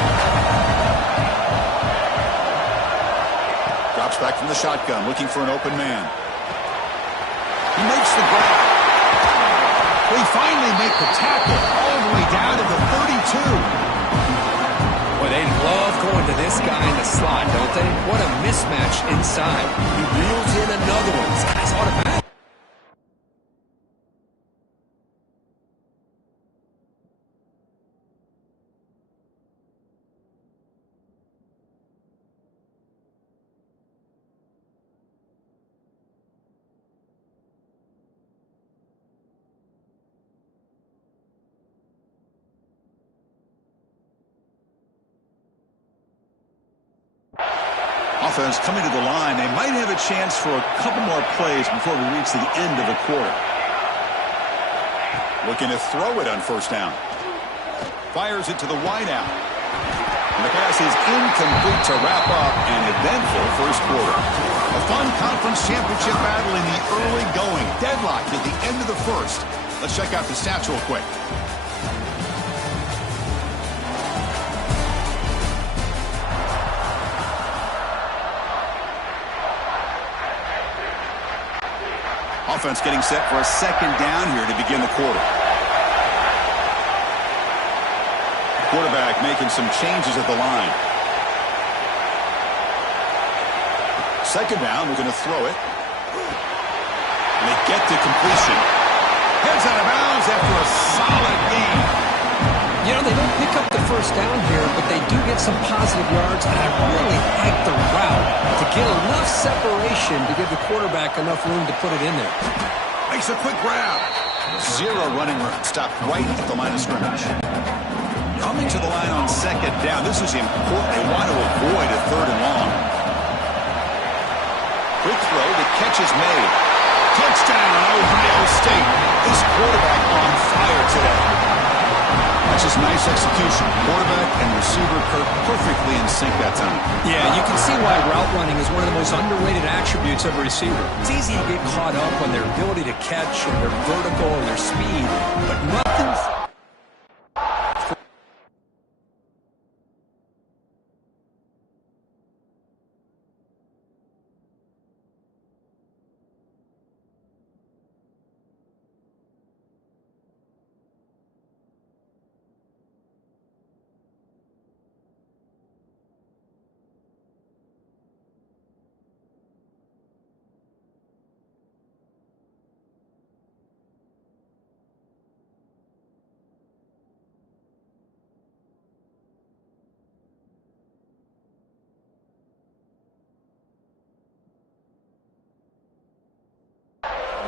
Drops back from the shotgun, looking for an open man. He makes the grab. We finally make the tackle all the way down to the 32. Boy, they love going to this guy in the slot, don't they? What a mismatch inside. He reels in another one. This guy's automatic. Offense coming to the line. They might have a chance for a couple more plays before we reach the end of the quarter. Looking to throw it on first down. Fires it to the wideout. And the pass is incomplete to wrap up an eventful first quarter. A fun conference championship battle in the early going. Deadlocked at the end of the first. Let's check out the stats real quick. Offense getting set for a second down here to begin the quarter. Quarterback making some changes at the line. Second down, we're going to throw it. And they get to completion. Heads out of bounds after a solid gain. You know, they don't pick up the first down here, but they do get some positive yards, and I really like the route to get enough separation to give the quarterback enough room to put it in there. Makes a quick grab. Zero running room. Stopped right at the line of scrimmage. Coming to the line on second down. This is important. They want to avoid a third and long. Quick throw. The catch is made. Touchdown, Ohio State. This quarterback on fire today. That's just nice execution. Quarterback and receiver perfectly in sync that time. Yeah, you can see why route running is one of the most underrated attributes of a receiver. It's easy to get caught up on their ability to catch and their vertical or their speed, but nothing's...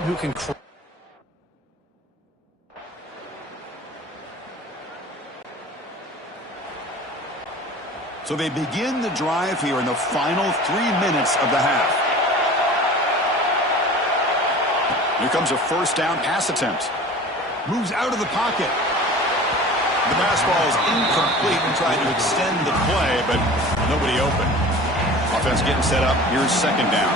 who can... So they begin the drive here in the final 3 minutes of the half. Here comes a first down pass attempt. Moves out of the pocket. The pass ball is incomplete and trying to extend the play, but nobody open. Offense getting set up. Here's second down.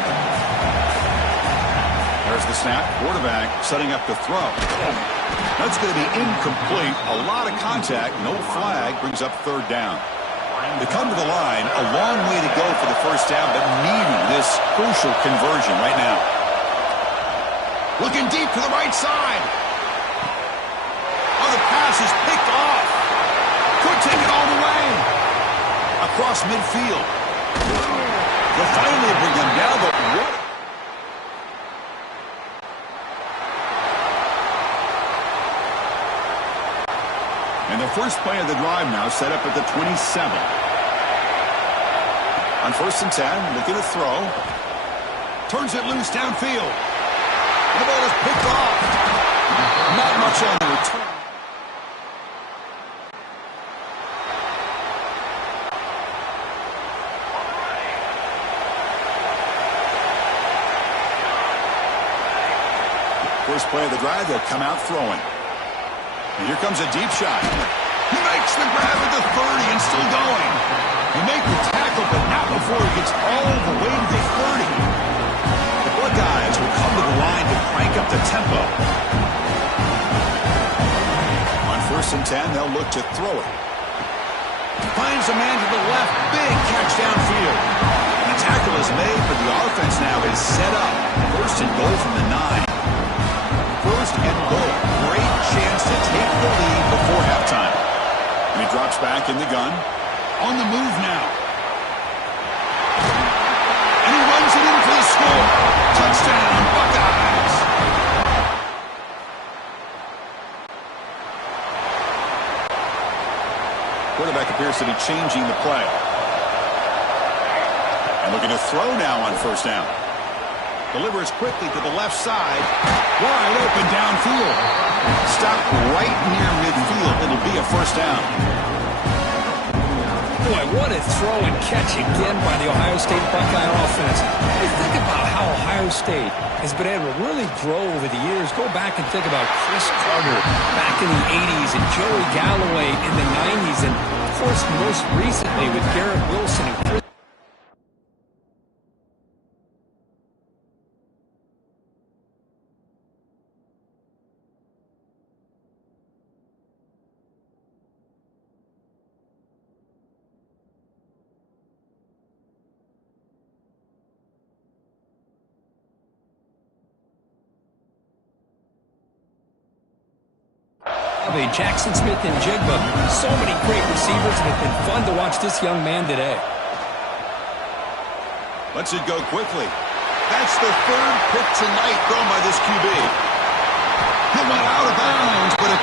There's the snap. Quarterback setting up the throw. That's going to be incomplete. A lot of contact. No flag. Brings up third down. They come to the line. A long way to go for the first down, but needing this crucial conversion right now. Looking deep to the right side. Oh, the pass is picked off. Could take it all the way. Across midfield. They'll finally bring him down, but what? And the first play of the drive now set up at the 27. On 1st and 10, looking to throw. Turns it loose downfield. And the ball is picked off. Not much on the return. First play of the drive, they'll come out throwing. And here comes a deep shot. He makes the grab at the 30 and still going. You make the tackle, but not before he gets all the way to the 30. The Buckeyes will come to the line to crank up the tempo. On 1st and 10, they'll look to throw it. Finds a man to the left. Big catch downfield. And the tackle is made, but the offense now is set up. 1st and goal from the 9. 1st and goal. Great chance to take the lead before halftime. And he drops back in the gun. On the move now. And he runs it in for the score. Touchdown, Buckeyes. Quarterback appears to be changing the play. And looking to throw now on 1st down. Delivers quickly to the left side. Wide open downfield. Stop right near midfield. It'll be a 1st down. Boy, what a throw and catch again by the Ohio State Buckeye offense. You think about how Ohio State has been able to really grow over the years. Go back and think about Chris Carter back in the 80s and Joey Galloway in the 90s. And, of course, most recently with Garrett Wilson and Chris. Jackson Smith and Jigba. So many great receivers, and it's been fun to watch this young man today. Lets it go quickly. That's the 3rd pick tonight thrown by this QB. He went out of bounds, but it...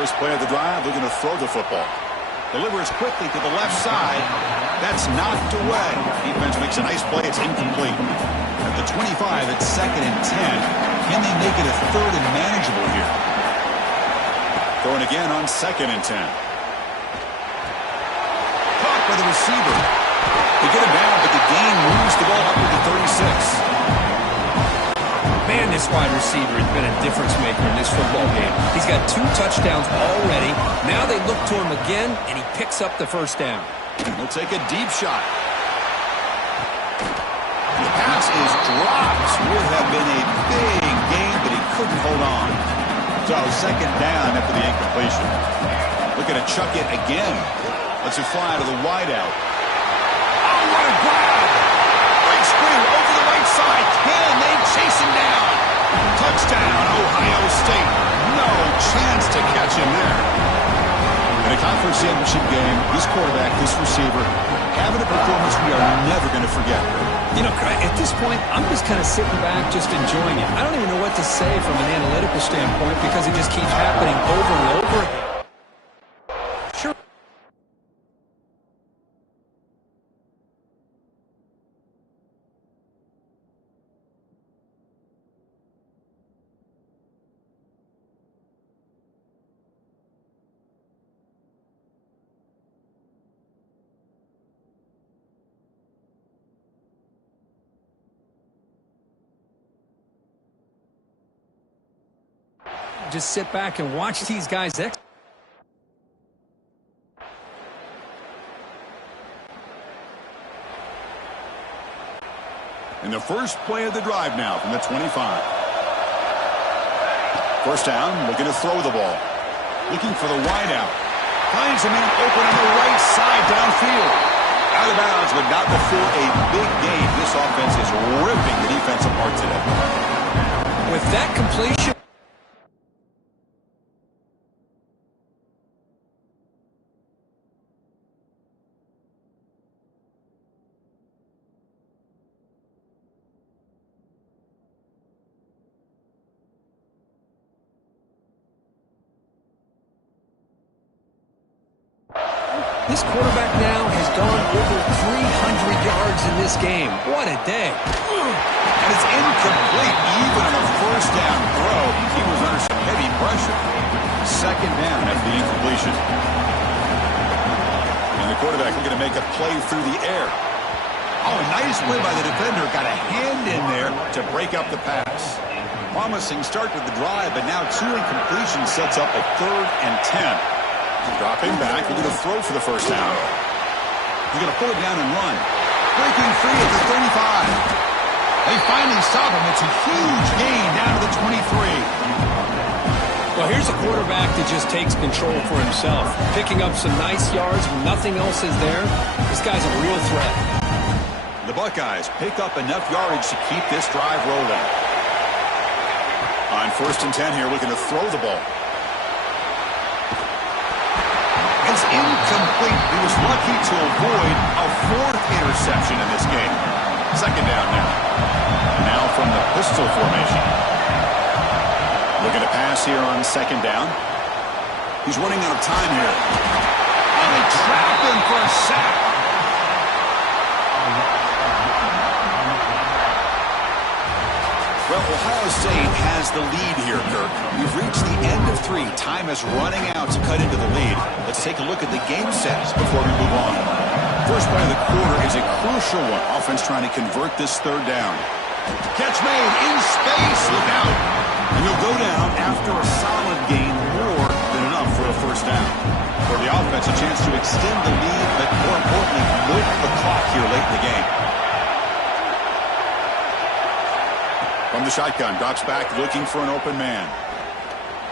First play of the drive, looking to throw the football. Delivers quickly to the left side. That's knocked away. Defense makes a nice play. It's incomplete. At the 25, it's 2nd and 10. Can they make it a 3rd and manageable here? Throwing again on 2nd and 10. Caught by the receiver. They get him down, but the gain moves the ball up to the 36. Man, this wide receiver has been a difference maker in this football game. He's got 2 touchdowns already. Now they look to him again, and he picks up the first down. He'll take a deep shot. The pass is dropped. Would have been a big gain, but he couldn't hold on. So 2nd down after the incompletion. Looking to chuck it again. Lets it fly to the wideout. Oh, what a grab! Great screen over the right side. Can they chase him down? Touchdown, Ohio State. No chance to catch him there. In a conference championship game, this quarterback, this receiver, having a performance we are never going to forget. You know, at this point, I'm just kind of sitting back, just enjoying it. I don't even know what to say from an analytical standpoint because it just keeps happening over and over again. Sure. Just sit back and watch these guys. In the first play of the drive now from the 25. First down, looking to throw the ball. Looking for the wideout. Finds a man open on the right side downfield. Out of bounds, but not before a big gain. This offense is ripping the defense apart today. With that completion. This quarterback now has gone over 300 yards in this game. What a day. And it's incomplete. Even on a first down throw, he was under some heavy pressure. 2nd down after the incompletion. And the quarterback looking to make a play through the air. Oh, nice play by the defender. Got a hand in there to break up the pass. Promising start to the drive, but now 2 incompletions sets up a 3rd and 10. Dropping back, we're going to throw for the first down. He's going to pull it down and run. Breaking free at the 35. They finally stop him. It's a huge gain down to the 23. Well, here's a quarterback that just takes control for himself. Picking up some nice yards when nothing else is there. This guy's a real threat. The Buckeyes pick up enough yardage to keep this drive rolling. On 1st and 10 here, looking to throw the ball. It's incomplete. He was lucky to avoid a 4th interception in this game. 2nd down now. And now from the pistol formation. Looking to pass here on 2nd down. He's running out of time here. And they trap him for a sack. Well, Ohio State has the lead here, Kirk. We've reached the end of 3. Time is running out to cut into the lead. Let's take a look at the game sets before we move on. First play of the quarter is a crucial one. Offense trying to convert this 3rd down. Catch made in space. Look out. And he'll go down after a solid gain, more than enough for a first down. For the offense, a chance to extend the lead, but more importantly, milk the clock here late in the game. From the shotgun, drops back, looking for an open man.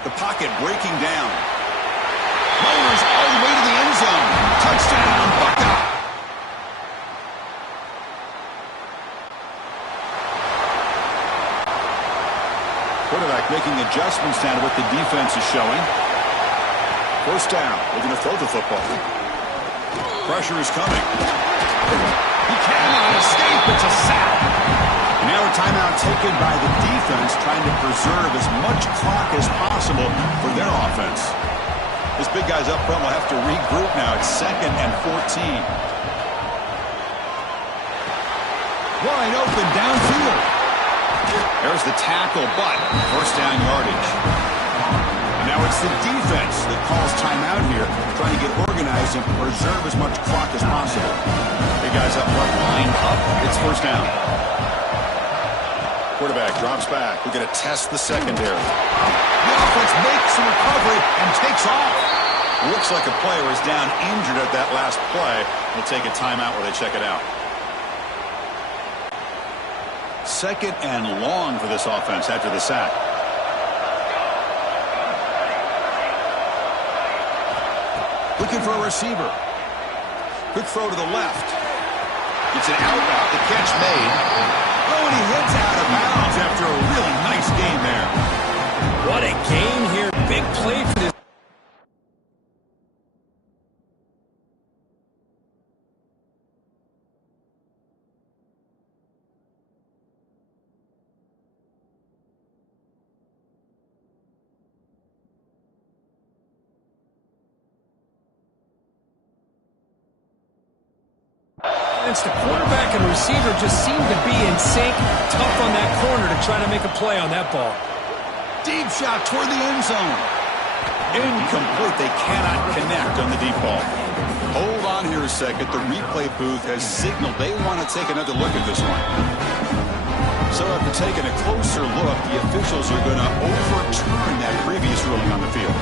The pocket breaking down. Motors all the way to the end zone. Touchdown, Buckeye. Quarterback making adjustments now to what the defense is showing. First down, looking to throw the football. Pressure is coming. He cannot escape. It's a sack. And now a timeout taken by the defense, trying to preserve as much clock as possible for their offense. This big guy's up front will have to regroup now. It's 2nd and 14. Wide open downfield. There's the tackle, but first down yardage. And now it's the defense that calls timeout here, trying to get organized and preserve as much clock as possible. Big guys up front, lined up. It's first down. Quarterback drops back. We're going to test the secondary. The offense makes a recovery and takes off. Looks like a player is down injured at that last play. We'll take a timeout where they check it out. 2nd and long for this offense after the sack. Looking for a receiver. Quick throw to the left. It's an out route. The catch made. Oh, and he hits out of bounds after a really nice game there. What a game here. Big play for this. The quarterback and receiver just seem to be in sync. Tough on that corner to try to make a play on that ball. Deep shot toward the end zone. Incomplete. They cannot connect on the deep ball. Hold on here a second. The replay booth has signaled they want to take another look at this one. So after taking a closer look, the officials are going to overturn that previous ruling on the field.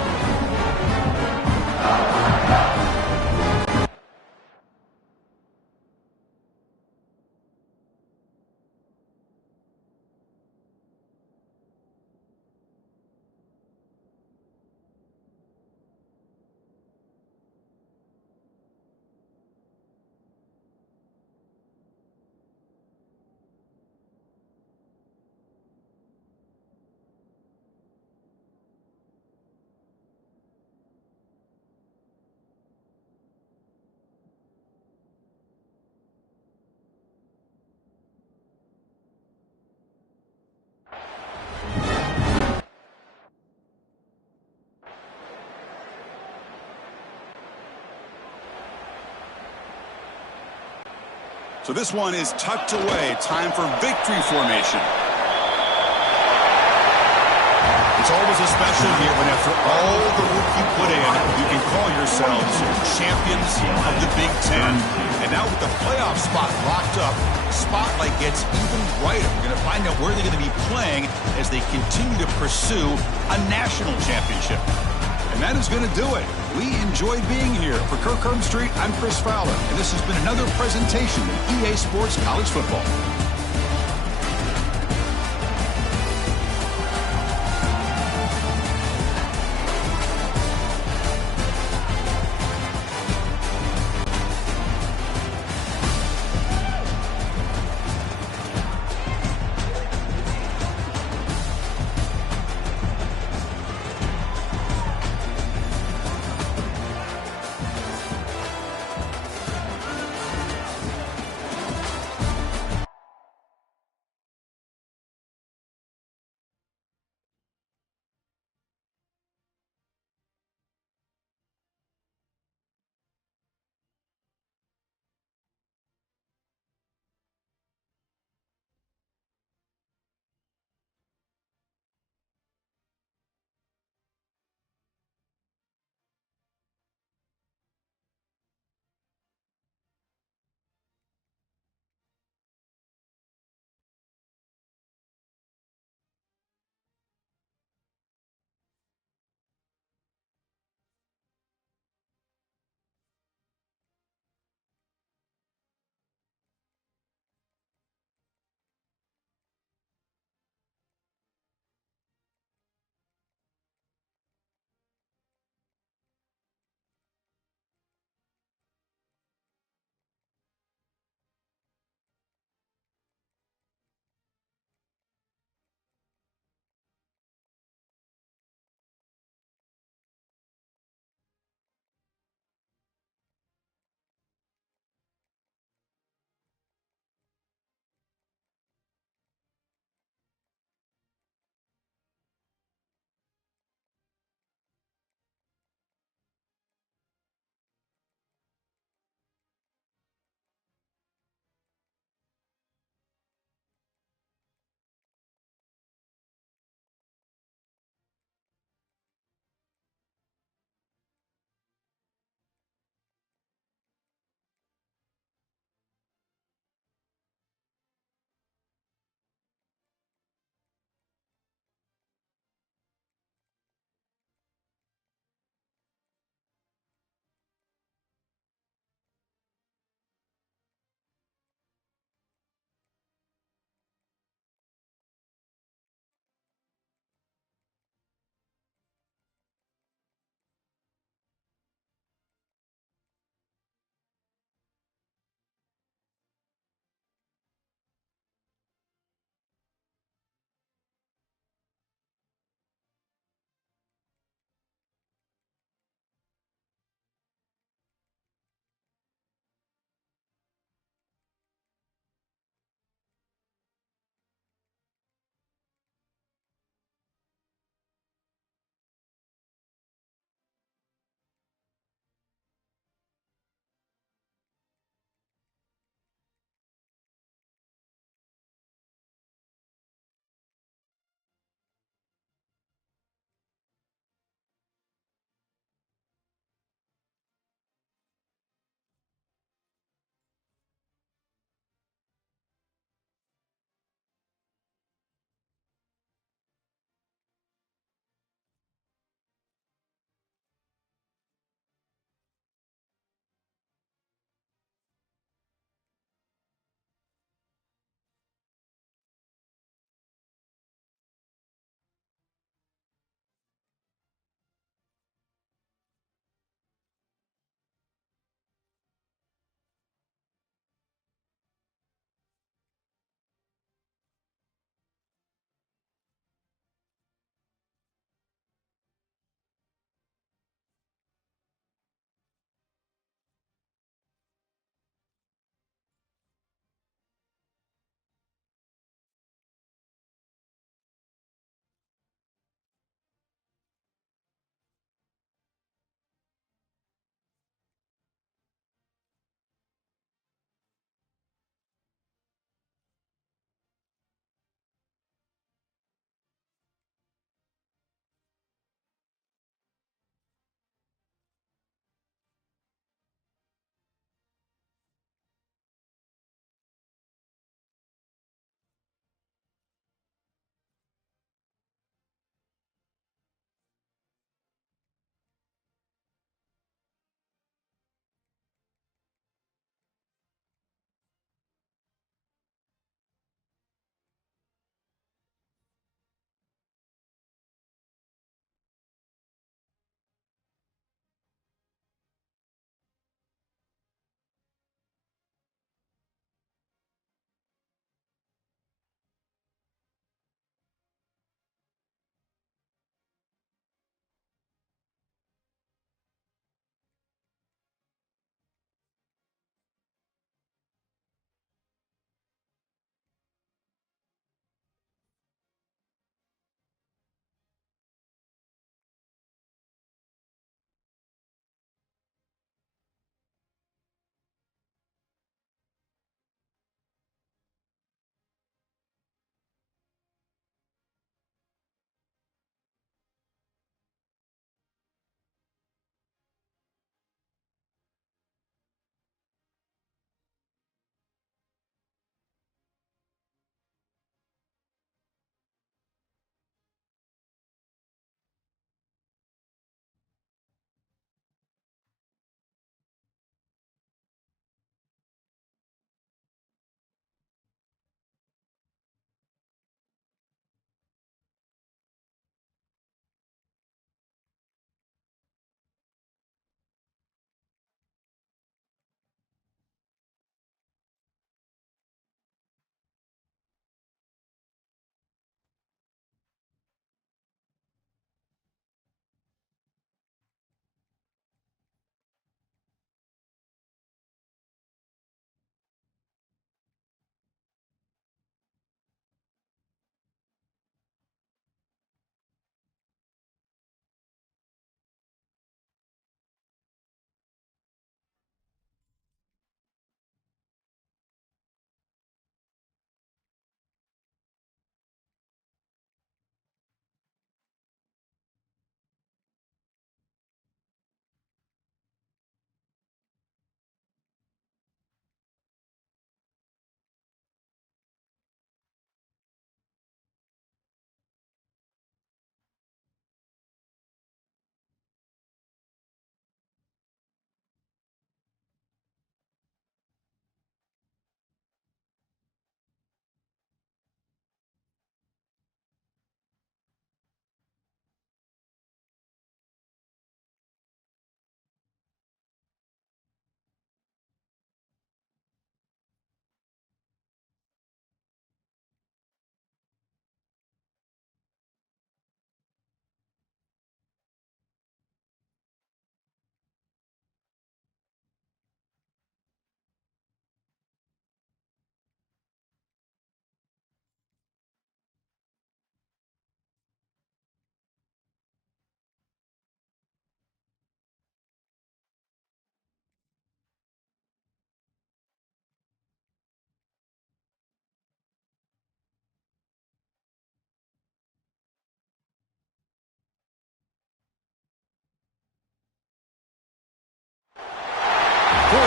So this one is tucked away. Time for victory formation. It's always a special year when after all the work you put in, you can call yourselves champions of the Big Ten. And now with the playoff spot locked up, the spotlight gets even brighter. We're going to find out where they're going to be playing as they continue to pursue a national championship. And that is going to do it. We enjoyed being here. For Kirk Herbstreit, I'm Chris Fowler, and this has been another presentation of EA Sports College Football.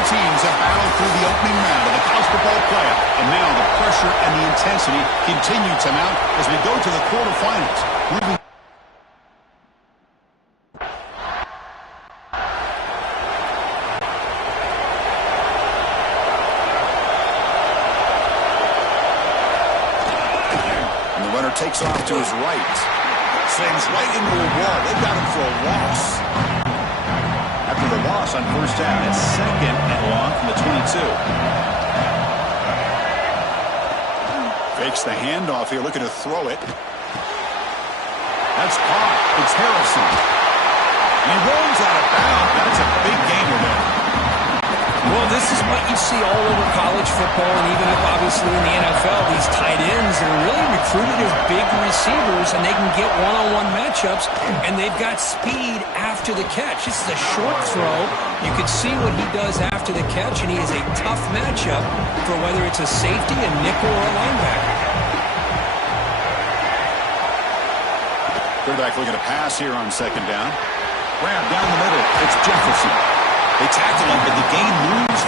teams have battled through the opening round of the college football playoff, and now the pressure and the intensity continue to mount as we go to the quarterfinals. Moving takes off to his right. Slams right into a wall. They've got him for a loss. After the loss on first down, it's 2nd and long from the 22. Fakes the handoff here, looking to throw it. That's caught. It's Harrison. And he rolls out of bounds. That's a big gainer there. Well, this is what you see all over college football and even up, obviously, in the NFL. These tight ends are really recruited as big receivers, and they can get one-on-one matchups, and they've got speed after the catch. This is a short throw. You can see what he does after the catch, and he is a tough matchup for whether it's a safety, a nickel, or a linebacker. Quarterback looking to pass here on 2nd down. Grab down the middle. It's Jefferson. They tackle him, but the gain moves.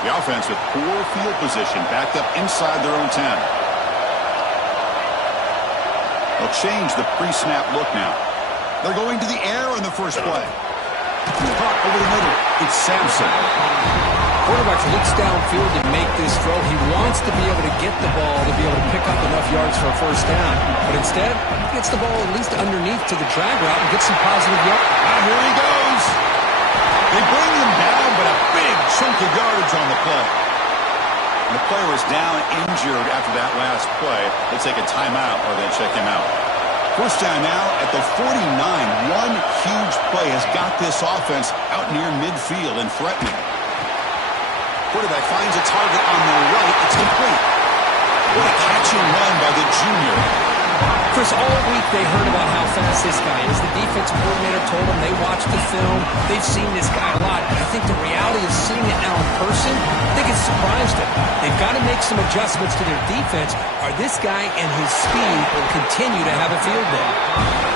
The offense with poor field position, backed up inside their own 10. They'll change the pre-snap look now. They're going to the air on the first play. Caught over the middle. It's Sampson. Quarterback looks downfield to make this throw. He wants to be able to get the ball to be able to pick up enough yards for a first down. But instead, he gets the ball at least underneath to the drag route and gets some positive yards. Here he goes. They bring him down, but a big chunk of yardage on the play. And the player is down injured after that last play. They take a timeout or they check him out. First down now at the 49. One huge play has got this offense out near midfield and threatening. Quarterback finds a target on the right. It's complete. What a catch and run by the junior. Chris, all week they heard about how fast this guy is. The defensive coordinator told them they watched the film. They've seen this guy a lot. But I think the reality of seeing it now in person, I think it's surprised them. They've got to make some adjustments to their defense, or this guy and his speed will continue to have a field day.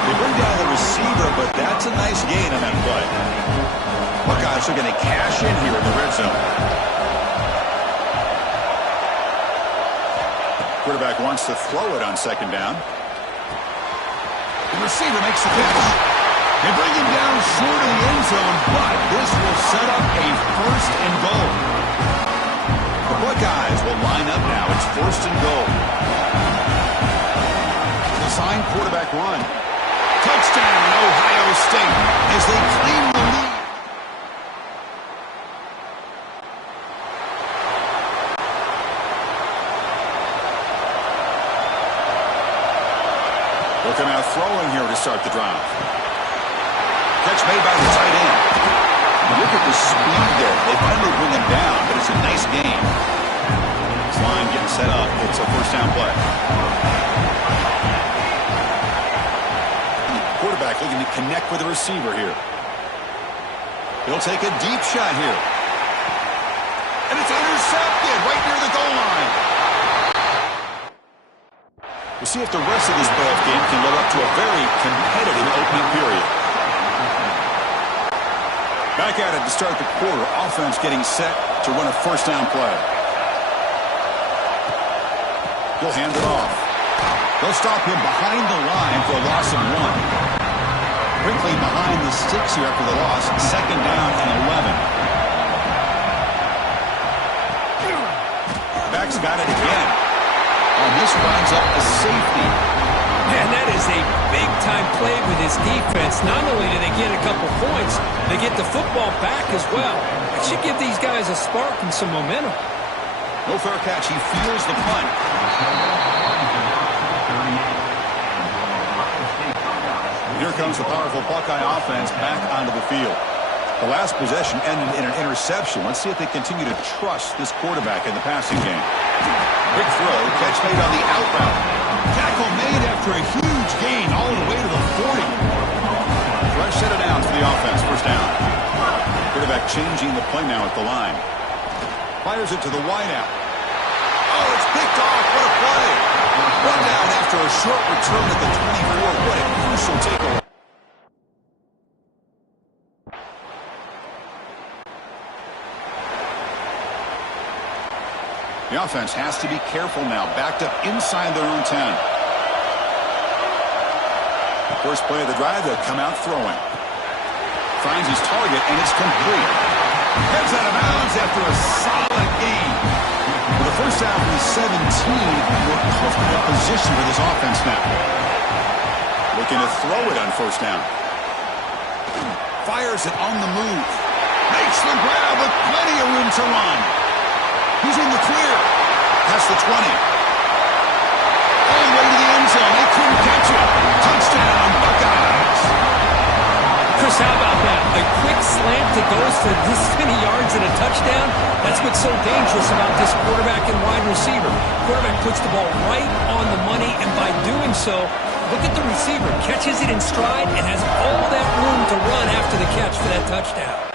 They bring down the receiver, but that's a nice gain on that play. Buckeyes are going to cash in here in the red zone. Quarterback wants to throw it on 2nd down. The receiver makes the catch. They bring him down short of the end zone, but this will set up a 1st and goal. The Buckeyes will line up now. It's 1st and goal. Design quarterback run. Touchdown, Ohio State, as they claim the lead. Looking out throwing here to start the drive. Catch made by the tight end. Look at the speed there. They finally bring him down, but it's a nice game. This line getting set up. It's a first down play. Quarterback looking to connect with the receiver here. He'll take a deep shot here. And it's intercepted right near the goal line. We'll see if the rest of this playoff game can live up to a very competitive opening period. Back at it to start the quarter. Offense getting set to run a first down play. He'll hand it off. They'll stop him behind the line for a loss of 1. Quickly behind the sticks here after the loss. 2nd down and 11. Back's got it again. And this runs up a safety. Man, that is a big-time play with his defense. Not only do they get a couple points, they get the football back as well. It should give these guys a spark and some momentum. No fair catch. He feels the punt. Here comes the powerful Buckeye offense back onto the field. The last possession ended in an interception. Let's see if they continue to trust this quarterback in the passing game. Quick throw, catch made on the out route. Tackle made after a huge gain all the way to the 40. Fresh set of downs for the offense, first down. Quarterback changing the play now at the line. Fires it to the wideout. Oh, it's picked off. What a play. One down after a short return at the 24. What a crucial takeaway. The offense has to be careful now. Backed up inside their own 10. First play of the drive, they'll come out throwing. Finds his target, and it's complete. Heads out of bounds after a solid gain. With a first down from the 17, more comfortable position for this offense now. Looking to throw it on first down. Fires it on the move. Makes the grab with plenty of room to run. He's in the clear. Past the 20. All the way to the end zone. They couldn't catch it. Touchdown, Buckeyes. Chris, how about that? A quick slant that goes for this many yards and a touchdown. That's what's so dangerous about this quarterback and wide receiver. Quarterback puts the ball right on the money, and by doing so, look at the receiver. Catches it in stride and has all that room to run after the catch for that touchdown.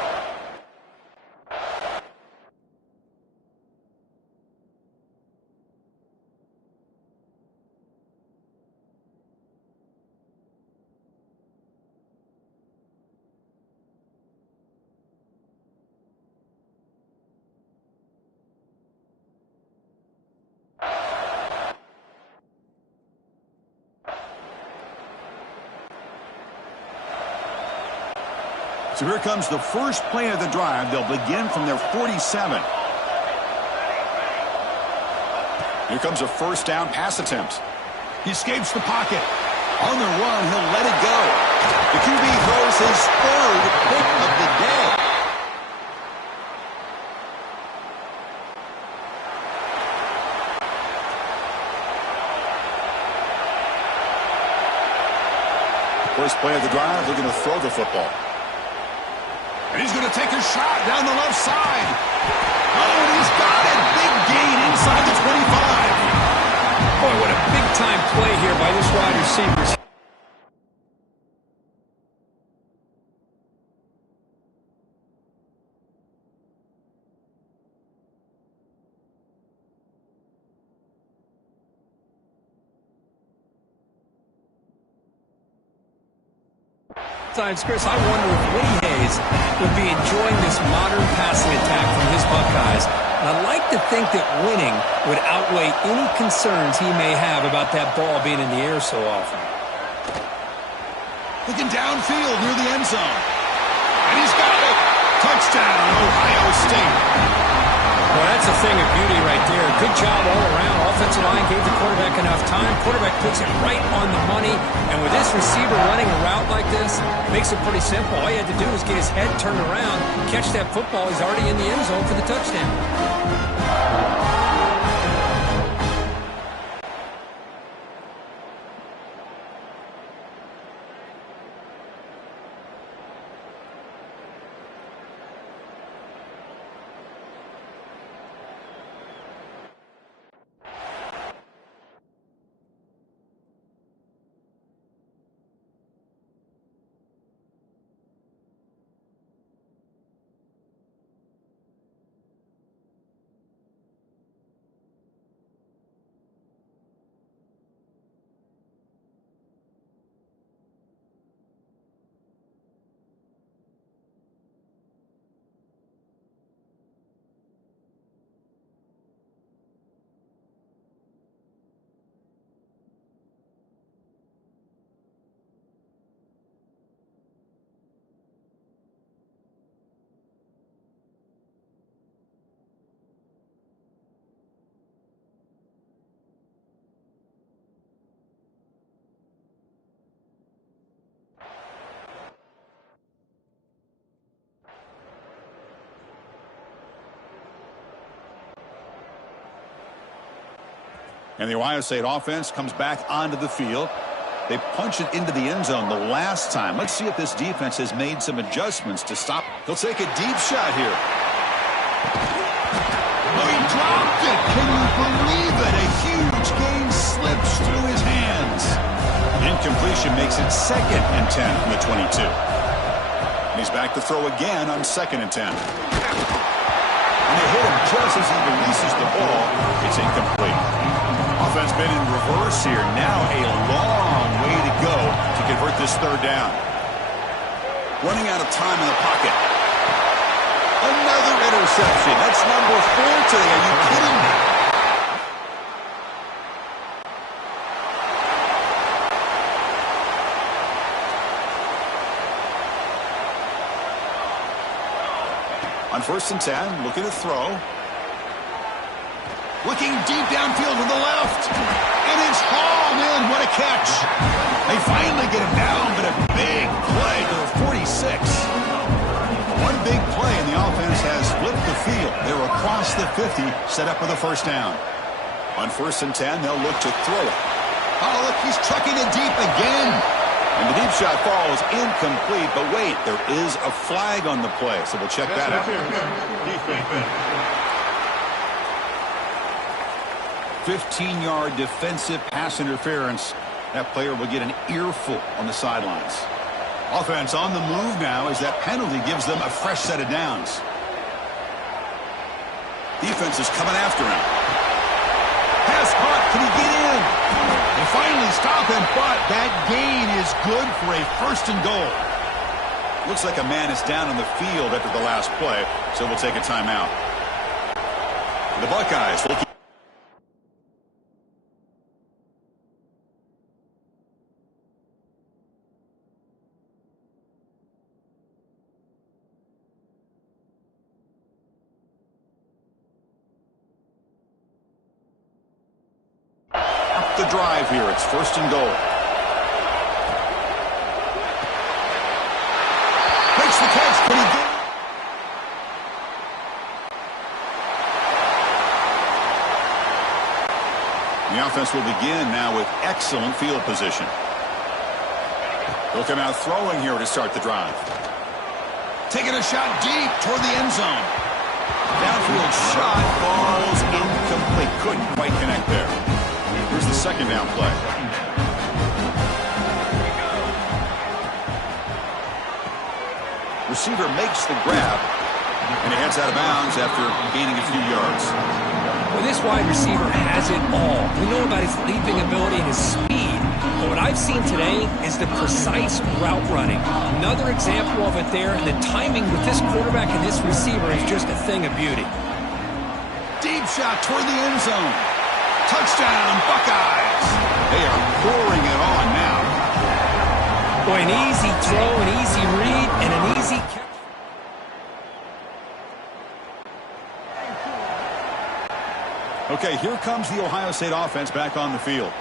So here comes the first play of the drive. They'll begin from their 47. Here comes a first down pass attempt. He escapes the pocket. On the run, he'll let it go. The QB throws his third pick of the day. First play of the drive, they're going to throw the football. And he's going to take a shot down the left side. Oh, and he's got it. Big gain inside the 25. Boy, what a big-time play here by this wide receiver. Sometimes, Chris, I wonder if Woody Hayes would be enjoying this modern passing attack from his Buckeyes. And I'd like to think that winning would outweigh any concerns he may have about that ball being in the air so often. Looking downfield near the end zone. And he's got it. Touchdown, Ohio State. Well, that's a thing of beauty right there. Good job all around. Offensive line gave the quarterback enough time. Quarterback puts it right on the money. And with this receiver running a route like this, it makes it pretty simple. All you had to do was get his head turned around, catch that football. He's already in the end zone for the touchdown. And the Ohio State offense comes back onto the field. They punch it into the end zone the last time. Let's see if this defense has made some adjustments to stop. They'll take a deep shot here. Oh, he dropped it. Can you believe it? A huge gain slips through his hands. Incompletion makes it 2nd and 10 from the 22. He's back to throw again on 2nd and 10. and they hit him just as he releases the ball. It's incomplete. Offense been in reverse here. Now a long way to go to convert this third down. Running out of time in the pocket. Another interception. That's number 4 today. Are you kidding me? On 1st and 10, looking to throw. Looking deep downfield to the left. And it's hauled in. What a catch. They finally get him down, but a big play to the 46. One big play, and the offense has flipped the field. They're across the 50, set up with a first down. On 1st and 10, they'll look to throw it. Oh, look, he's trucking it deep again. And the deep shot falls incomplete, but wait, there is a flag on the play, so we'll check that out. 15-yard defensive pass interference. That player will get an earful on the sidelines. Offense on the move now as that penalty gives them a fresh set of downs. Defense is coming after him. Pass caught. Can he get in? They finally stop him, but that gain is good for a 1st and goal. Looks like a man is down on the field after the last play, so we'll take a timeout. The Buckeyes looking. The drive here. It's 1st and goal. Makes the catch. Can he get it? The offense will begin now with excellent field position. They'll come out throwing here to start the drive. Taking a shot deep toward the end zone. Downfield shot falls incomplete. Couldn't quite connect there. Here's the second down play. Receiver makes the grab, and he heads out of bounds after gaining a few yards. Well, this wide receiver has it all. We know about his leaping ability and his speed, but what I've seen today is the precise route running. Another example of it there, and the timing with this quarterback and this receiver is just a thing of beauty. Deep shot toward the end zone. Touchdown, Buckeyes. They are pouring it on now. Boy, an easy throw, an easy read, and an easy catch. Okay, here comes the Ohio State offense back on the field.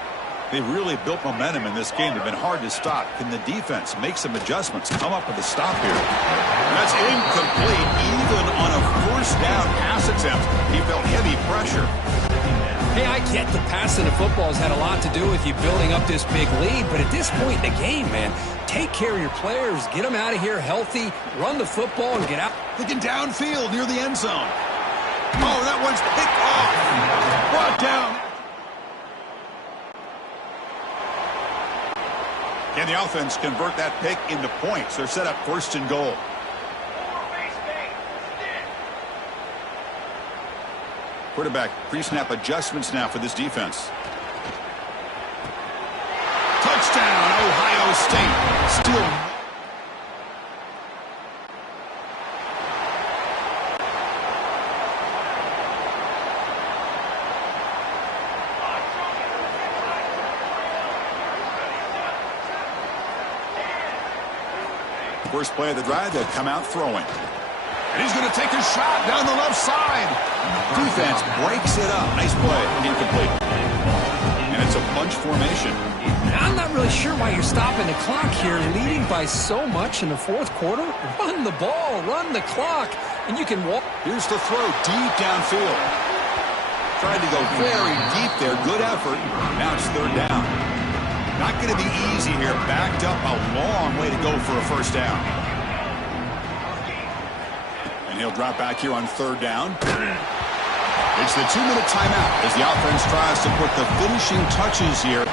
They've really built momentum in this game. They've been hard to stop. Can the defense make some adjustments, come up with a stop here? And that's incomplete. Even on a 1st down pass attempt, he felt heavy pressure. Hey, I get the passing of football has had a lot to do with you building up this big lead, but at this point in the game, man, take care of your players, get them out of here healthy, run the football, and get out. Looking downfield near the end zone. Oh, that one's picked off. Brought down. Can the offense convert that pick into points? They're set up 1st and goal. Quarterback pre-snap adjustments now for this defense. Touchdown, Ohio State. Still. First play of the drive, they'll come out throwing. And he's going to take a shot down the left side. Defense breaks it up. Nice play. Incomplete. And it's a bunch formation. I'm not really sure why you're stopping the clock here, leading by so much in the 4th quarter. Run the ball, run the clock, and you can walk. Here's the throw deep downfield. Tried to go very deep there. Good effort. Now it's 3rd down. Not going to be easy here. Backed up a long way to go for a 1st down. And he'll drop back here on 3rd down. It's the 2-minute timeout as the offense tries to put the finishing touches here.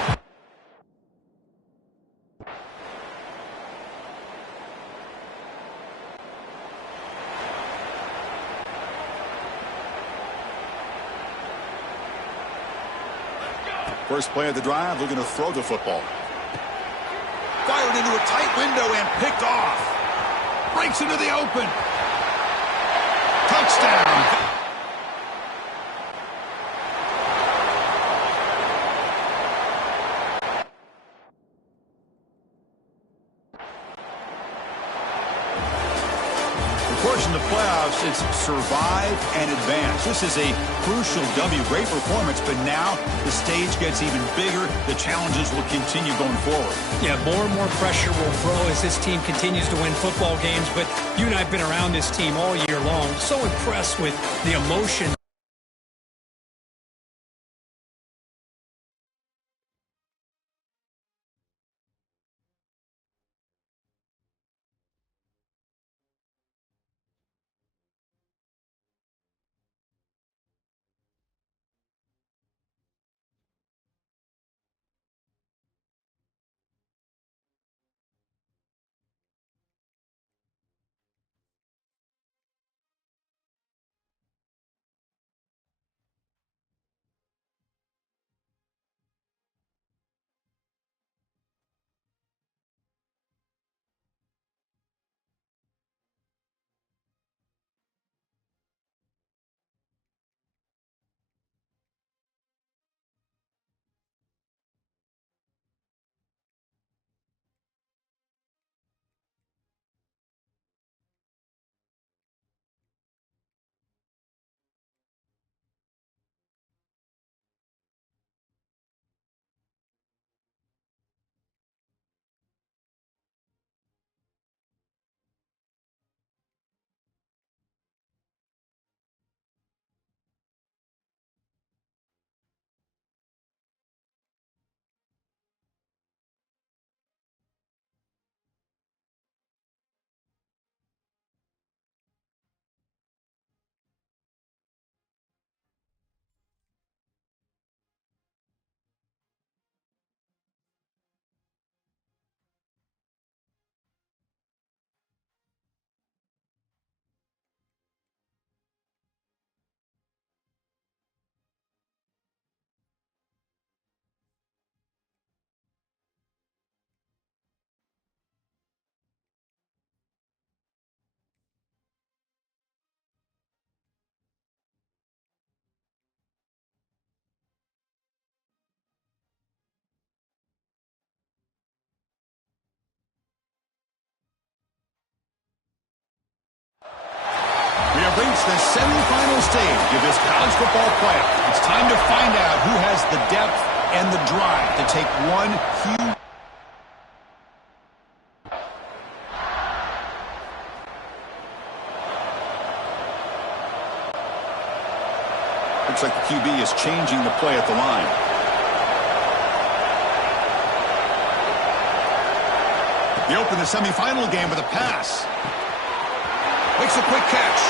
First play of the drive, looking to throw the football. Fired into a tight window and picked off. Breaks into the open. Touchdown. In the playoffs, it's survive and advance. This is a crucial W. Great performance, but now the stage gets even bigger. The challenges will continue going forward. Yeah, more and more pressure will grow as this team continues to win football games, but you and I have been around this team all year long. So impressed with the emotion. We have reached the semifinal stage of this college football playoff. It's time to find out who has the depth and the drive to take one huge... Looks like the QB is changing the play at the line. They open the semifinal game with a pass. Makes a quick catch.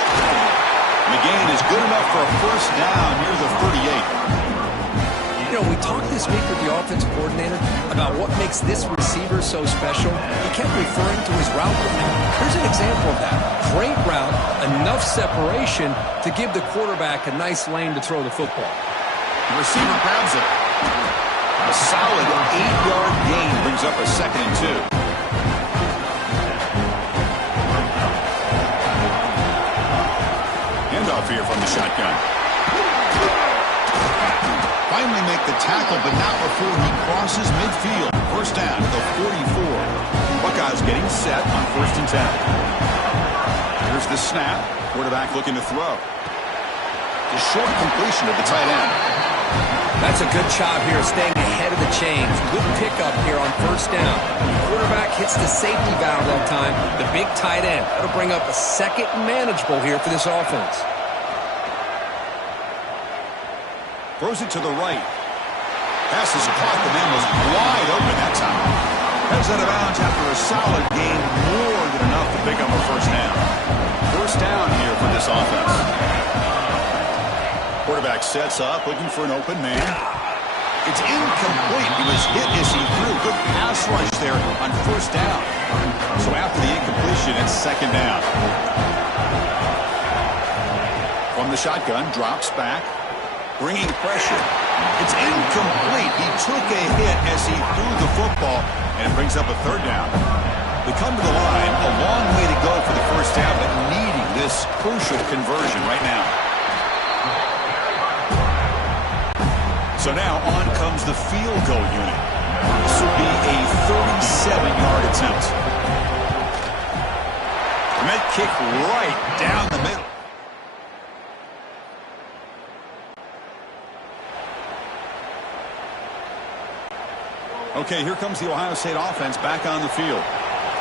McGinn is good enough for a first down near the 38. You know, we talked this week with the offensive coordinator about what makes this receiver so special. He kept referring to his route running. Here's an example of that. Great route, enough separation to give the quarterback a nice lane to throw the football. The receiver grabs it. A solid 8-yard gain brings up a 2nd and 2. Handoff here from the shotgun. Finally make the tackle, but not before he crosses midfield. First down to the 44. Buckeyes getting set on 1st and 10. Here's the snap. Quarterback looking to throw. The short completion of the tight end. That's a good job here, staying ahead of the chains. Good pickup here on 1st down. The quarterback hits the safety valve that time, the big tight end. That'll bring up a 2nd and manageable here for this offense. Throws it to the right. Pass is caught. The man was wide open that time. Heads out of bounds after a solid gain, more than enough to pick up a 1st down. 1st down here for this offense. Quarterback sets up, looking for an open man. It's incomplete. He was hit as he threw. Good pass rush there on 1st down. So after the incompletion, it's 2nd down. From the shotgun, drops back. Bringing pressure. It's incomplete. He took a hit as he threw the football, and it brings up a third down. We come to the line, a long way to go for the first down, but needing this crucial conversion right now. So now on comes the field goal unit. This will be a 37-yard attempt. And that kick right down the middle. Okay, here comes the Ohio State offense back on the field.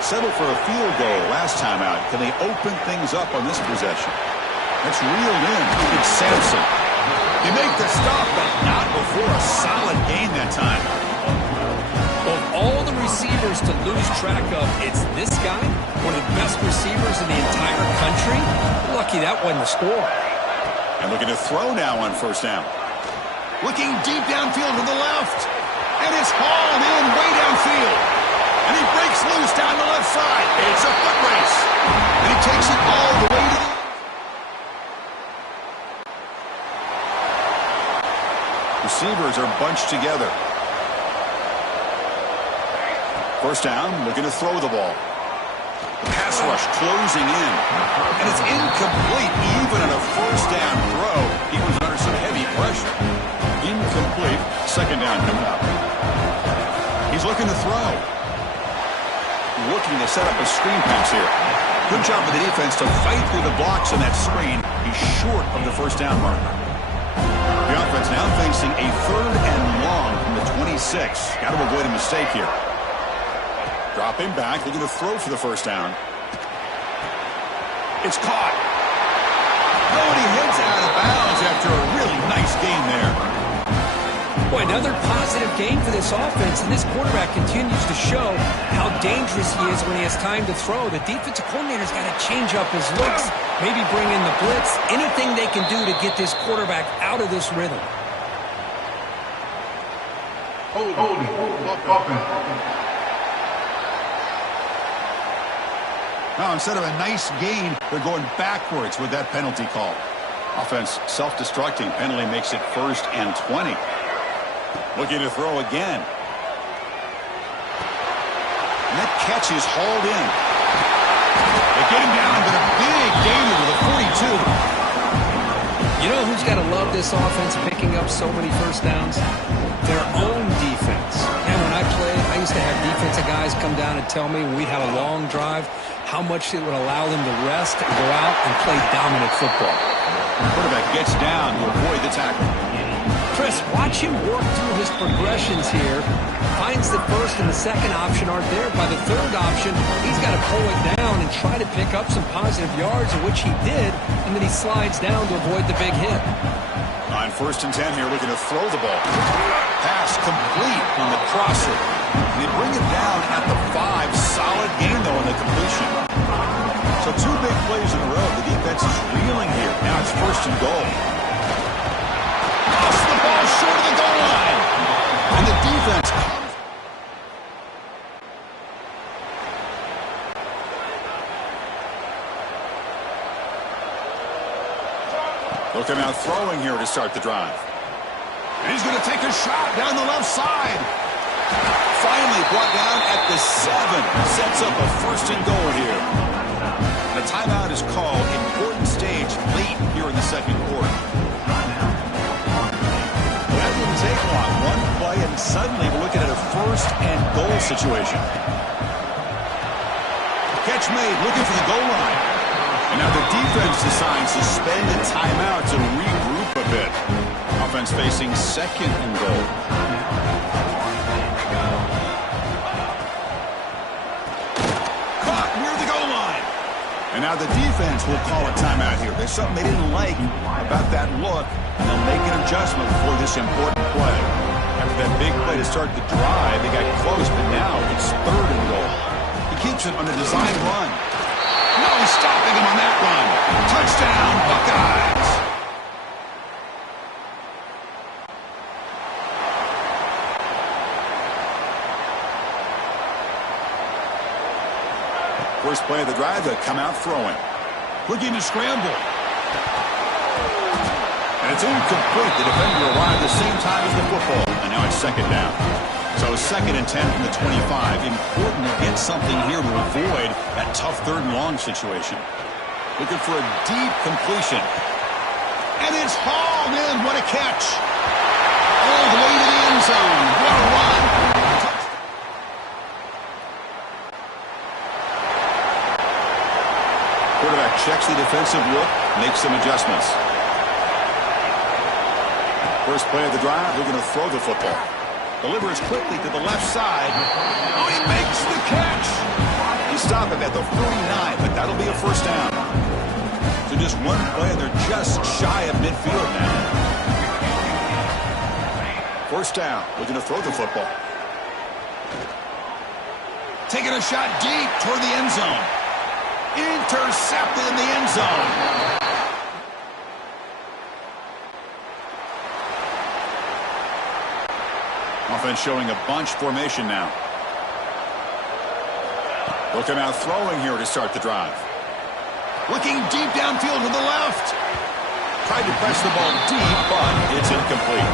Settled for a field goal last time out. Can they open things up on this possession? That's reeled in. It's Sampson. They make the stop, but not before a solid gain that time. Of all the receivers to lose track of, it's this guy, one of the best receivers in the entire country. Lucky that wasn't the score. And looking to throw now on first down. Looking deep downfield to the left. And it's hauled in way downfield. And he breaks loose down the left side. It's a foot race. And he takes it all the way to the... Receivers are bunched together. First down, looking to throw the ball. The pass rush closing in. And it's incomplete even on a first down throw. He was under some heavy pressure. Incomplete. Second down coming up. He's looking to throw. Looking to set up a screen pass here. Good job of the defense to fight through the blocks in that screen. He's short of the first down marker. The offense now facing a third and long from the 26. Got to avoid a mistake here. Dropping back, looking to throw for the first down. It's caught. Oh, and he heads out of bounds after a really nice gain there. Boy, another positive gain for this offense, and this quarterback continues to show how dangerous he is when he has time to throw. The defensive coordinator's got to change up his looks, maybe bring in the blitz, anything they can do to get this quarterback out of this rhythm. Now, instead of a nice gain, they're going backwards with that penalty call. Offense self-destructing. Penalty makes it 1st and 20. Looking to throw again. And that catch is hauled in. They get him down, but a big gain to the 42. You know who's got to love this offense picking up so many first downs? Their own defense. And when I played, I used to have defensive guys come down and tell me when we'd have a long drive how much it would allow them to rest and go out and play dominant football. The quarterback gets down to avoid the tackle. Chris, watch him work through his progressions here. Finds the first and the second option aren't there. By the third option, he's got to pull it down and try to pick up some positive yards, which he did, and then he slides down to avoid the big hit. On 1st and 10 here, looking to throw the ball. Pass complete on the crosser. And they bring it down at the 5. Solid gain, though, on the completion. So 2 big plays in a row. The defense is reeling here. Now it's 1st and goal. Toss the ball short of the goal line. And the defense comes. Looking out throwing here to start the drive. And he's going to take a shot down the left side. Finally brought down at the 7. Sets up a 1st and goal here. And a timeout is called. Important stage late here in the second quarter. That didn't take long. One play and suddenly we're looking at a 1st and goal situation. Catch made, looking for the goal line. And now the defense decides to spend a timeout to regroup a bit. Offense facing 2nd and goal. Caught near the goal line. And now the defense will call a timeout here. There's something they didn't like about that look, and they'll make an adjustment for this important play. After that big play to start the drive, they got close, but now it's 3rd and goal. He keeps it on a design run. No stopping him on that run. Touchdown, Buckeyes. First play of the drive, they come out throwing. Looking to scramble. And It's incomplete. The defender arrived the same time as the football. And now it's second down. So 2nd and 10 from the 25. Important to get something here to avoid that tough 3rd and long situation. Looking for a deep completion. And it's hauled in. What a catch. All the way to the end zone. What a run. Quarterback checks the defensive look, makes some adjustments. First play of the drive, they're going to throw the football. Delivers quickly to the left side. Oh, he makes the catch. You stop him at the 49, but that'll be a first down. So just one play, and they're just shy of midfield now. First down, looking to throw the football. Taking a shot deep toward the end zone. Intercepted in the end zone. Offense showing a bunch formation now. Looking out throwing here to start the drive. Looking deep downfield to the left. Tried to press the ball deep, but it's incomplete.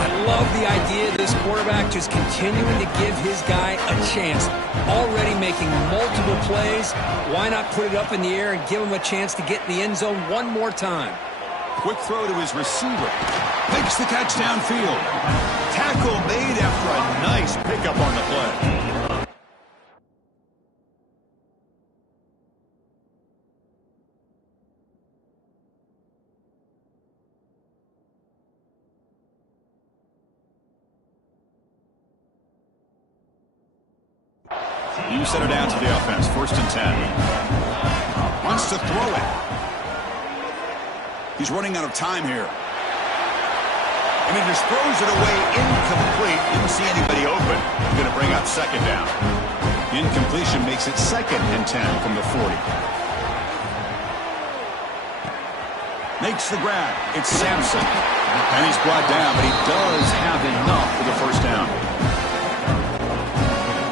I love the idea of this quarterback just continuing to give his guy a chance. Already making multiple plays. Why not put it up in the air and give him a chance to get in the end zone one more time? Quick throw to his receiver. Makes the catch downfield. Tackle made after a nice pickup on the play. You set it down to the offense. 1st and 10. Wants to throw it. He's running out of time here. And he just throws it away incomplete. Didn't see anybody open. He's going to bring up 2nd down. The incompletion makes it 2nd and 10 from the 40. Makes the grab. It's Sampson. And he's brought down, but he does have enough for the first down.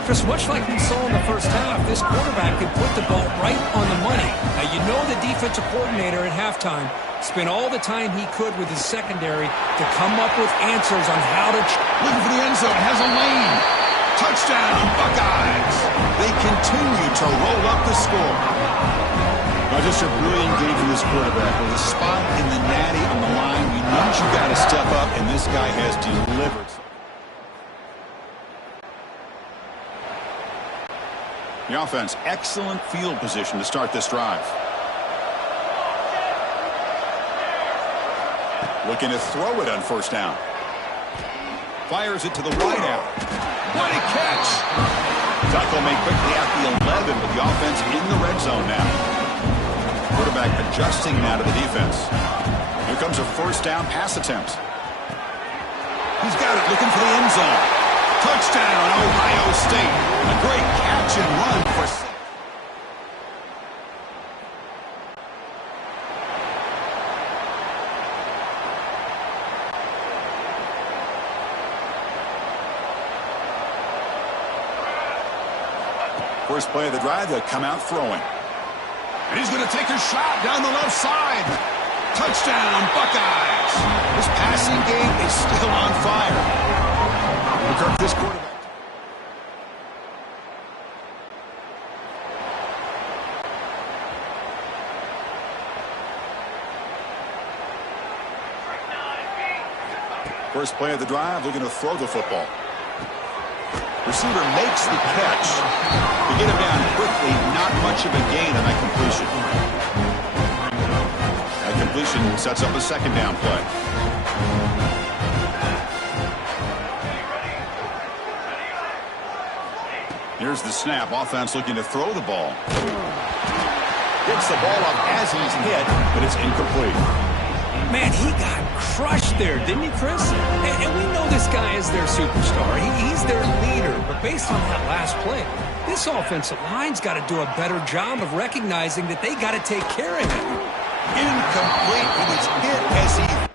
Chris, much like we saw in the first half, this quarterback could put the ball right on the money. Now, you know the defensive coordinator at halftime spent all the time he could with his secondary to come up with answers on how to... Looking for the end zone, has a lane. Touchdown, Buckeyes. They continue to roll up the score. Now, just a brilliant game from this quarterback. With a spot in the natty on the line, you know you got to step up, and this guy has delivered. The offense, excellent field position to start this drive. Looking to throw it on first down. Fires it to the wideout. What a catch! Tackle made quickly at the 11, but the offense in the red zone now. Quarterback adjusting now to the defense. Here comes a first down pass attempt. He's got it, looking for the end zone. Touchdown, Ohio State. A great catch and run for... First play of the drive, they'll come out throwing. And he's going to take a shot down the left side. Touchdown, Buckeyes. This passing game is still on fire. This quarterback. First play of the drive, looking to throw the football. Receiver makes the catch. To get him down quickly, not much of a gain on that completion. That completion sets up a 2nd down play. Here's the snap. Offense looking to throw the ball. Gets the ball up as he's hit, but it's incomplete. Man, he got crushed there, didn't he, Chris? And we know this guy is their superstar. He's their leader. But based on that last play, this offensive line's got to do a better job of recognizing that they got to take care of him. Incomplete, and it's hit as he...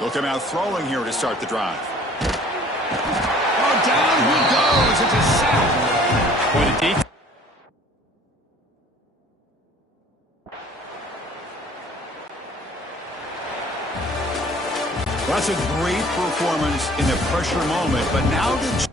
He'll come out throwing here to start the drive. Oh, down he goes. It's a sack. For the defense. That's a great performance in a pressure moment, but now the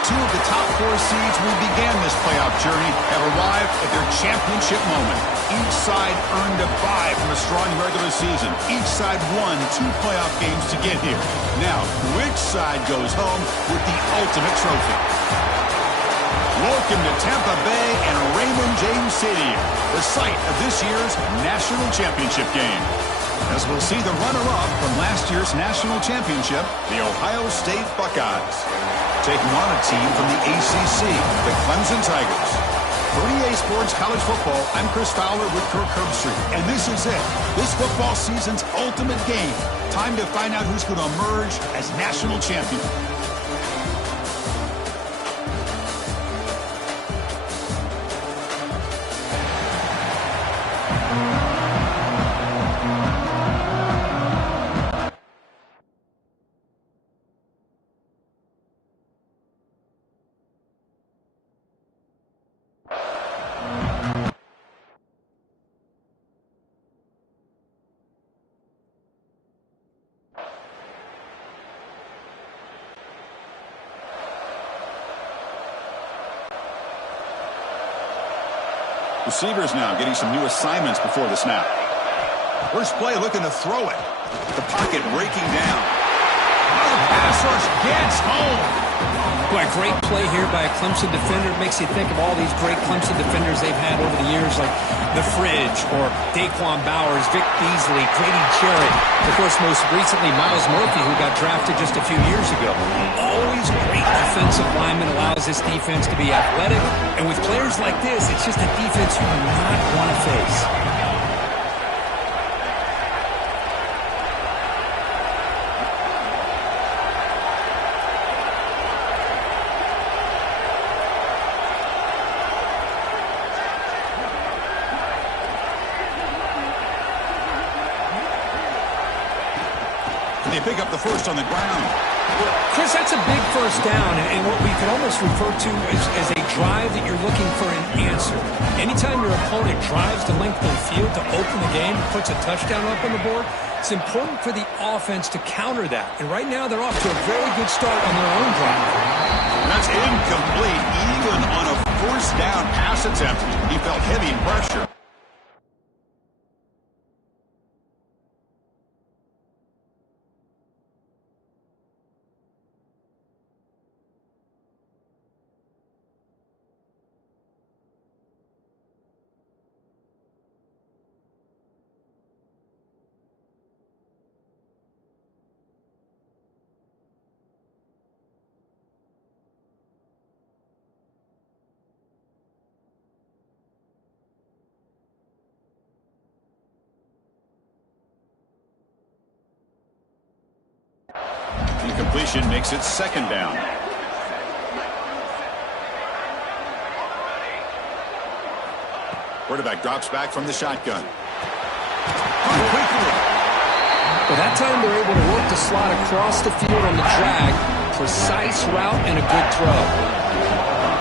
Two of the top 4 seeds who began this playoff journey have arrived at their championship moment. Each side earned a bye from a strong regular season. Each side won 2 playoff games to get here. Now, which side goes home with the ultimate trophy? Welcome to Tampa Bay and Raymond James Stadium, the site of this year's national championship game. As we'll see the runner-up from last year's national championship, the Ohio State Buckeyes, taking on a team from the ACC, the Clemson Tigers. For EA Sports College Football, I'm Chris Fowler with Kirk Herbstreit, and this is it. This football season's ultimate game. Time to find out who's going to emerge as national champion. Receivers now getting some new assignments before the snap. First play looking to throw it. The pocket breaking down. Now the pass rush gets home. Boy, a great play here by a Clemson defender. It makes you think of all these great Clemson defenders they've had over the years, like The Fridge or Daquan Bowers, Vic Beasley, Grady Jarrett. Of course, most recently, Myles Murphy, who got drafted just a few years ago. Always great defensive lineman, allows this defense to be athletic. And with players like this, it's just a defense you do not want to face. They pick up the first on the ground. Chris, that's a big first down, and what we could almost refer to as a drive that you're looking for an answer. Anytime your opponent drives the length of the field to open the game and puts a touchdown up on the board, it's important for the offense to counter that. And right now, they're off to a very good start on their own drive. That's incomplete. Even on a first down pass attempt, he felt heavy pressure. Incompletion makes it second down. Quarterback drops back from the shotgun. Quickly. Well, that time they're able to work the slot across the field on the drag. Precise route and a good throw.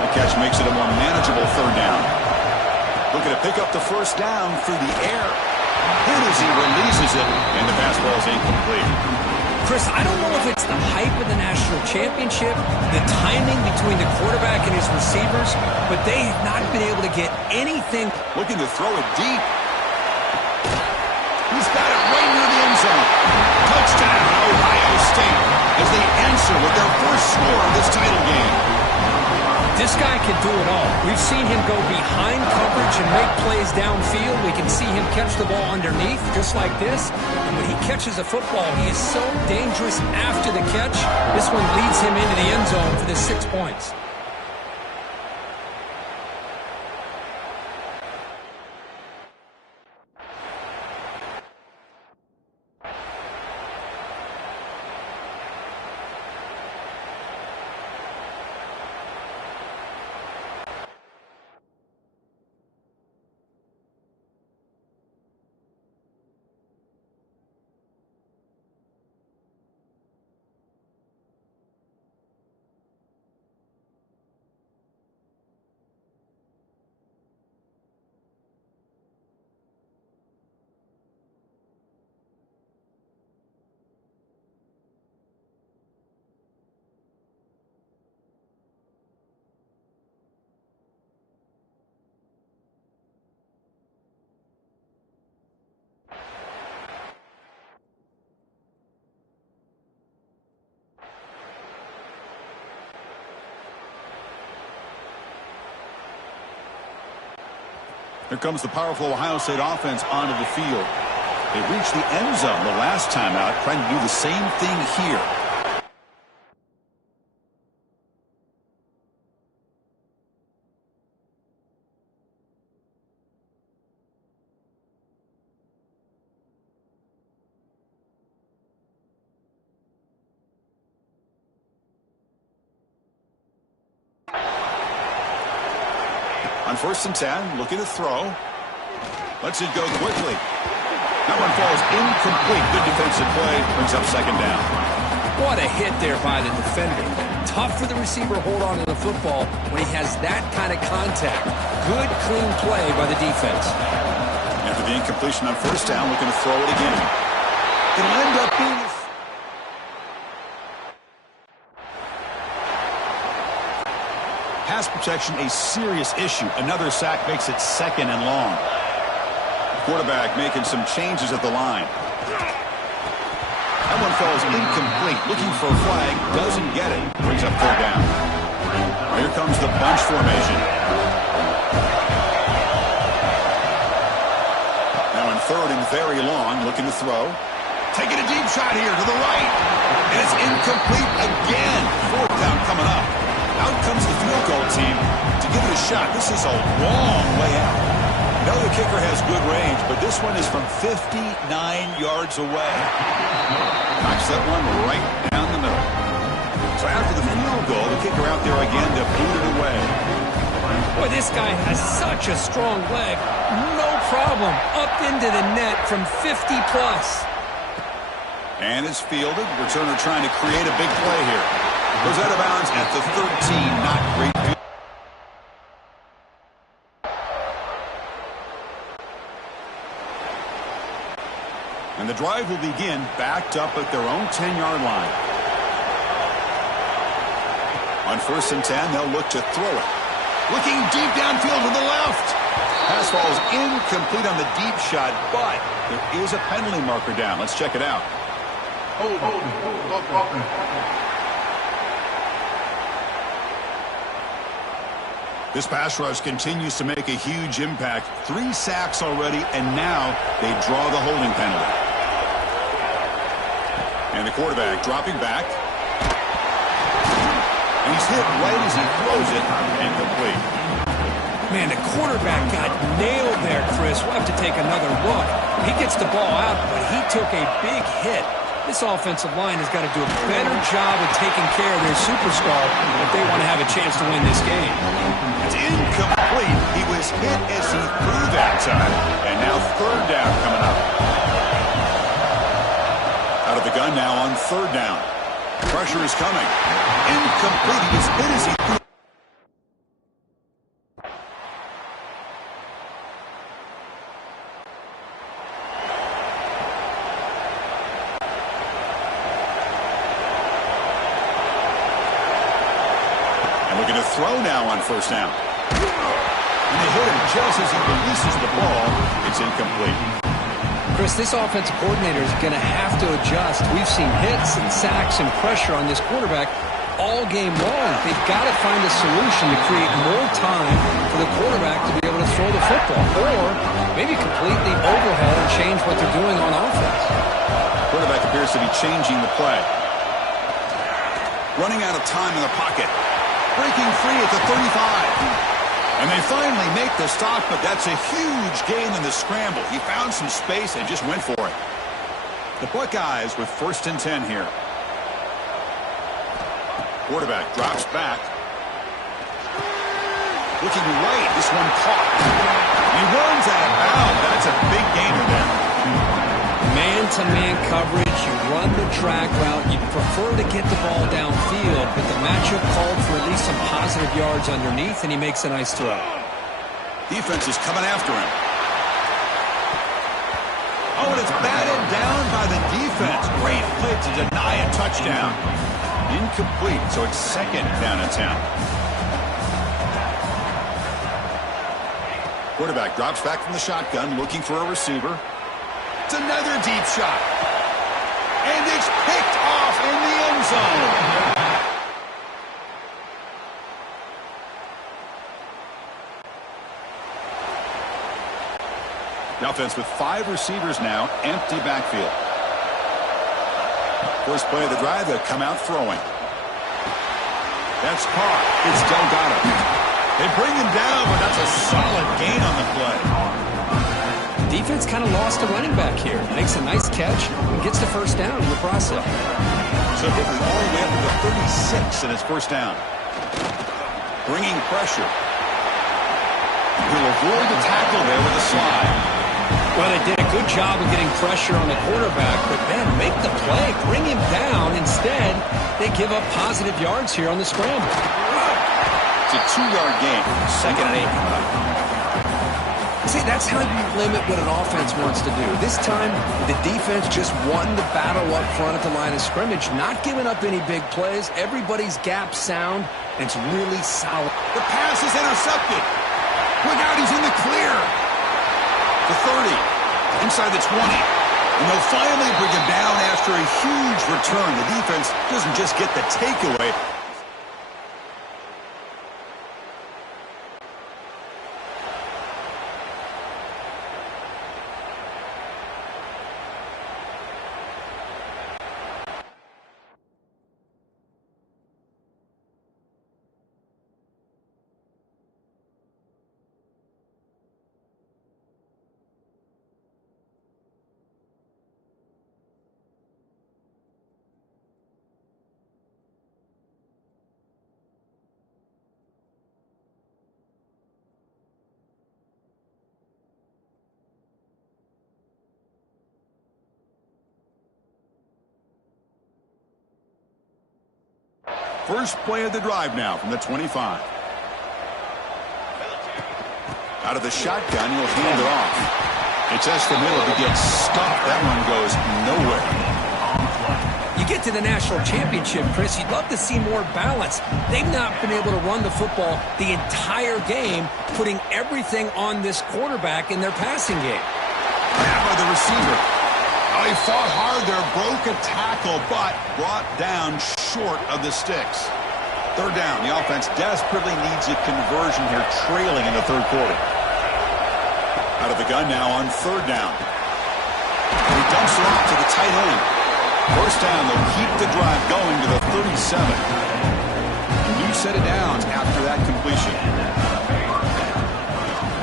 The catch makes it a more manageable third down. Looking to pick up the first down through the air. And as he releases it, and the pass ball is incomplete. Chris, I don't know if it's the hype of the national championship, the timing between the quarterback and his receivers, but they have not been able to get anything. Looking to throw it deep. He's got it right near the end zone. Touchdown, Ohio State, as they answer with their first score of this title game. This guy can do it all. We've seen him go behind coverage and make plays downfield. We can see him catch the ball underneath, just like this. And when he catches a football, he is so dangerous after the catch. This one leads him into the end zone for the 6 points. Here comes the powerful Ohio State offense onto the field. They reached the end zone the last time out, trying to do the same thing here. On 1st and 10, looking to throw. Lets it go quickly. That one falls incomplete. Good defensive play. Brings up 2nd down. What a hit there by the defender. Tough for the receiver to hold on to the football when he has that kind of contact. Good, clean play by the defense. After the incompletion on 1st down, looking to throw it again. It'll end up being... Pass protection, a serious issue. Another sack makes it 2nd and long. Quarterback making some changes at the line. That one falls incomplete. Looking for a flag. Doesn't get it. Brings up 3rd down. Here comes the bunch formation. Now in 3rd and very long. Looking to throw. Taking a deep shot here to the right. And it's incomplete again. 4th down coming up. Out comes the field goal team to give it a shot. This is a long way out. I know the kicker has good range, but this one is from 59 yards away. Knocks that one right down the middle. So after the field goal, the kicker out there again to boot it away. Boy, this guy has such a strong leg. No problem. Up into the net from 50-plus. And it's fielded. Returner trying to create a big play here. Goes out of bounds at the 13. Not great. And the drive will begin backed up at their own 10-yard line. On 1st and 10, they'll look to throw it. Looking deep downfield to the left. Pass falls incomplete on the deep shot, but there is a penalty marker down. Let's check it out. This pass rush continues to make a huge impact. 3 sacks already, and now they draw the holding penalty. And the quarterback dropping back. And he's hit right as he throws it. Incomplete. Man, the quarterback got nailed there, Chris. We'll have to take another look. He gets the ball out, but he took a big hit. This offensive line has got to do a better job of taking care of their superstar if they want to have a chance to win this game. It's incomplete. He was hit as he threw that time. And now 3rd down coming up. Out of the gun now on 3rd down. Pressure is coming. Incomplete. He was hit as he threw. Throw now on 1st down. And they hit him just as he releases the ball. It's incomplete. Chris, this offensive coordinator is going to have to adjust. We've seen hits and sacks and pressure on this quarterback all game long. They've got to find a solution to create more time for the quarterback to be able to throw the football. Or maybe completely overhaul and change what they're doing on offense. Quarterback appears to be changing the play. Running out of time in the pocket. Breaking free at the 35. And they finally make the stop, but that's a huge gain in the scramble. He found some space and just went for it. The Buckeyes with 1st and 10 here. Quarterback drops back. Looking right, this one caught. He runs out of bounds. That's a big gainer there. Man-to-man coverage, you run the track route, you prefer to get the ball downfield, but the matchup called for at least some positive yards underneath, and he makes a nice throw. Defense is coming after him. Oh, and it's batted down by the defense. Great play to deny a touchdown. Incomplete, so it's 2nd down and 10. Quarterback drops back from the shotgun, looking for a receiver. It's another deep shot. And it's picked off in the end zone. The offense with 5 receivers now, empty backfield. First play of the drive, they'll come out throwing. That's caught. It's Delgado. They bring him down, but that's a solid gain on the play. Defense kind of lost a running back here. Makes a nice catch and gets the first down in the process. So quickly all the way up to the 36 and it's first down. Bringing pressure. He'll avoid the tackle there with a slide. Well, they did a good job of getting pressure on the quarterback, but then make the play, bring him down. Instead, they give up positive yards here on the scramble. It's a 2-yard gain. Second and 8. See, that's how you limit what an offense wants to do. This time, the defense just won the battle up front at the line of scrimmage, not giving up any big plays. Everybody's gap sound, and it's really solid. The pass is intercepted. Look out, he's in the clear. The 30, inside the 20. And they'll finally bring him down after a huge return. The defense doesn't just get the takeaway. First play of the drive now from the 25. Out of the shotgun, he'll hand it off. It's Estimido to get stuffed. That one goes nowhere. You get to the national championship, Chris, you'd love to see more balance. They've not been able to run the football the entire game, putting everything on this quarterback in their passing game. Grab by the receiver. Oh, he fought hard there, broke a tackle, but brought down short of the sticks. Third down. The offense desperately needs a conversion here, trailing in the third quarter. Out of the gun now on third down. He dumps it off to the tight end. First down, they'll keep the drive going to the 37. A new set of downs after that completion.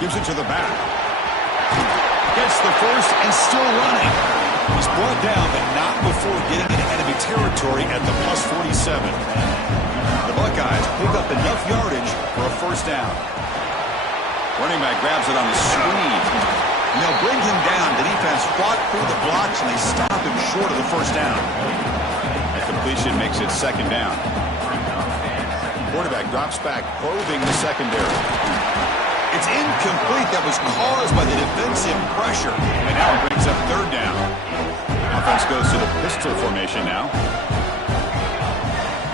Gives it to the back. Gets the first and still running. He's brought down, but not before getting into enemy territory at the plus 47. The Buckeyes pick up enough yardage for a first down. Running back grabs it on the sweep. And they'll bring him down. The defense fought through the blocks, and they stop him short of the first down. The completion makes it second down. Quarterback drops back, probing the secondary. It's incomplete. That was caused by the defensive pressure. And now it brings up third down. Offense goes to the pistol formation now.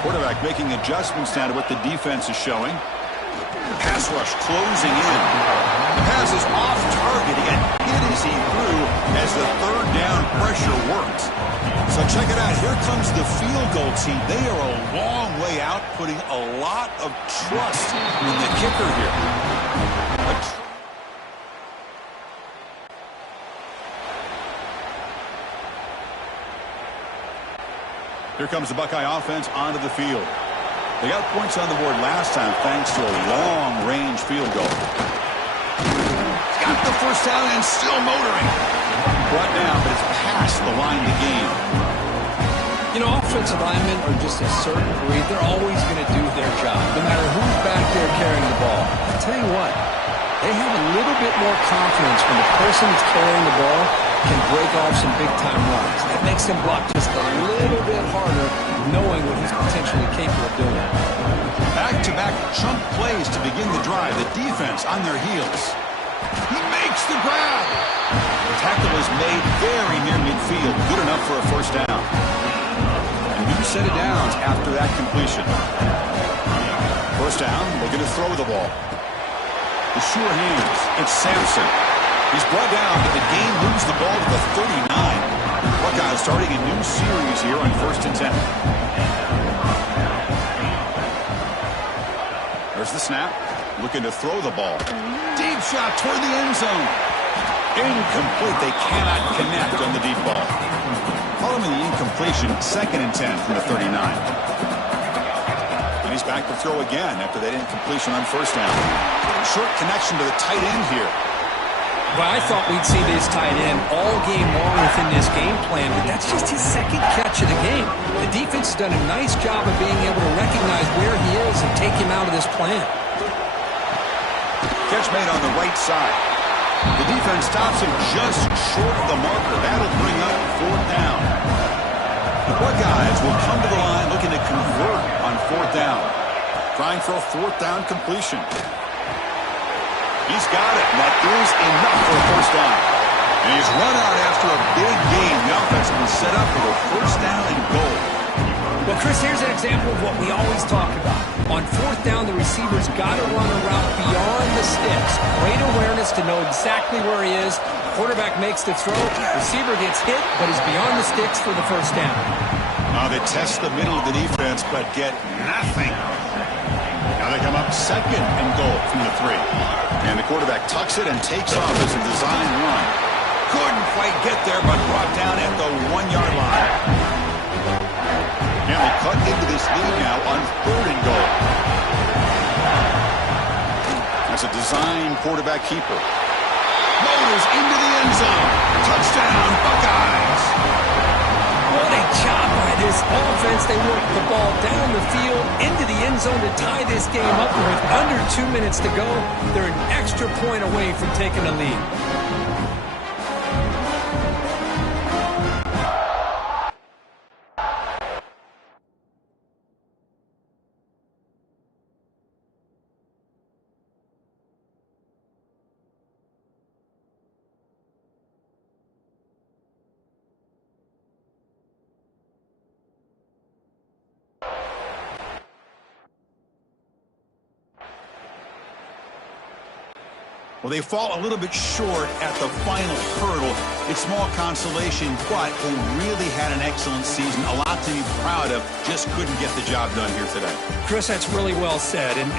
Quarterback making adjustments now to what the defense is showing. Pass rush closing in. The pass is off target. He got hit as he threw as the third down pressure worked. So check it out. Here comes the field goal team. They are a long way out, putting a lot of trust in the kicker here. Here comes the Buckeye offense onto the field. They got points on the board last time thanks to a long-range field goal. Got the first down and still motoring. Brought down, but it's past the line to gain. You know, offensive linemen are just a certain breed. They're always going to do their job, no matter who's back there carrying the ball. I'll tell you what, they have a little bit more confidence when the person that's carrying the ball can break off some big-time runs. That makes him block just a little bit harder, knowing what he's potentially capable of doing. Back-to-back chunk plays to begin the drive. The defense on their heels. He makes the grab. The tackle is made very near midfield. Good enough for a first down. A new set of downs after that completion. First down, looking to throw the ball. The sure hands. It's Sampson. He's brought down, but the game moves the ball to the 39. Buckeyes starting a new series here on 1st and 10. There's the snap. Looking to throw the ball. Deep shot toward the end zone. Incomplete. They cannot connect on the deep ball. Following the incompletion, 2nd and 10 from the 39. And he's back to throw again after that incompletion on 1st down. Short connection to the tight end here. Well, I thought we'd see this tight end all game long within this game plan, but that's just his 2nd catch of the game. The defense has done a nice job of being able to recognize where he is and take him out of this plan. Catch made on the right side. The defense stops him just short of the marker. That'll bring up 4th down. The Buckeyes will come to the line looking to convert on 4th down. Trying for a 4th down completion. He's got it, and that is enough for a 1st down. And he's run out after a big game. The offense has been set up for a 1st down and goal. Well, Chris, here's an example of what we always talk about. On 4th down, the receiver's got to run a route beyond the sticks. Great awareness to know exactly where he is. Quarterback makes the throw. Receiver gets hit, but is beyond the sticks for the 1st down. Now they test the middle of the defense, but get nothing. Now they come up 2nd and goal from the 3. And the quarterback tucks it and takes off as a design run. Couldn't quite get there, but brought down at the 1-yard line. And they cut into this lead now on 3rd and goal. That's a design quarterback keeper. Motors into the end zone. Touchdown, Buckeyes. What a job by this offense. They work the ball down the field into the end zone to tie this game up. With under 2 minutes to go, they're an extra point away from taking the lead. Well, they fall a little bit short at the final hurdle. It's small consolation, but they really had an excellent season. A lot to be proud of. Just couldn't get the job done here today. Chris, that's really well said. And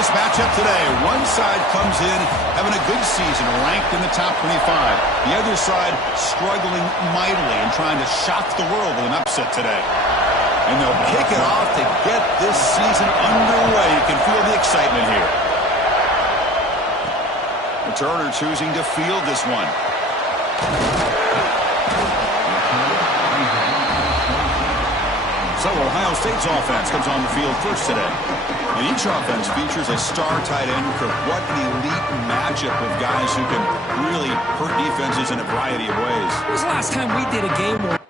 this matchup today. One side comes in having a good season, ranked in the top 25. The other side struggling mightily and trying to shock the world with an upset today. And they'll kick it off to get this season underway. You can feel the excitement here. Turner choosing to field this one. So Ohio State's offense comes on the field first today. And each offense features a star tight end. What an elite matchup of guys who can really hurt defenses in a variety of ways. When was the last time we did a game where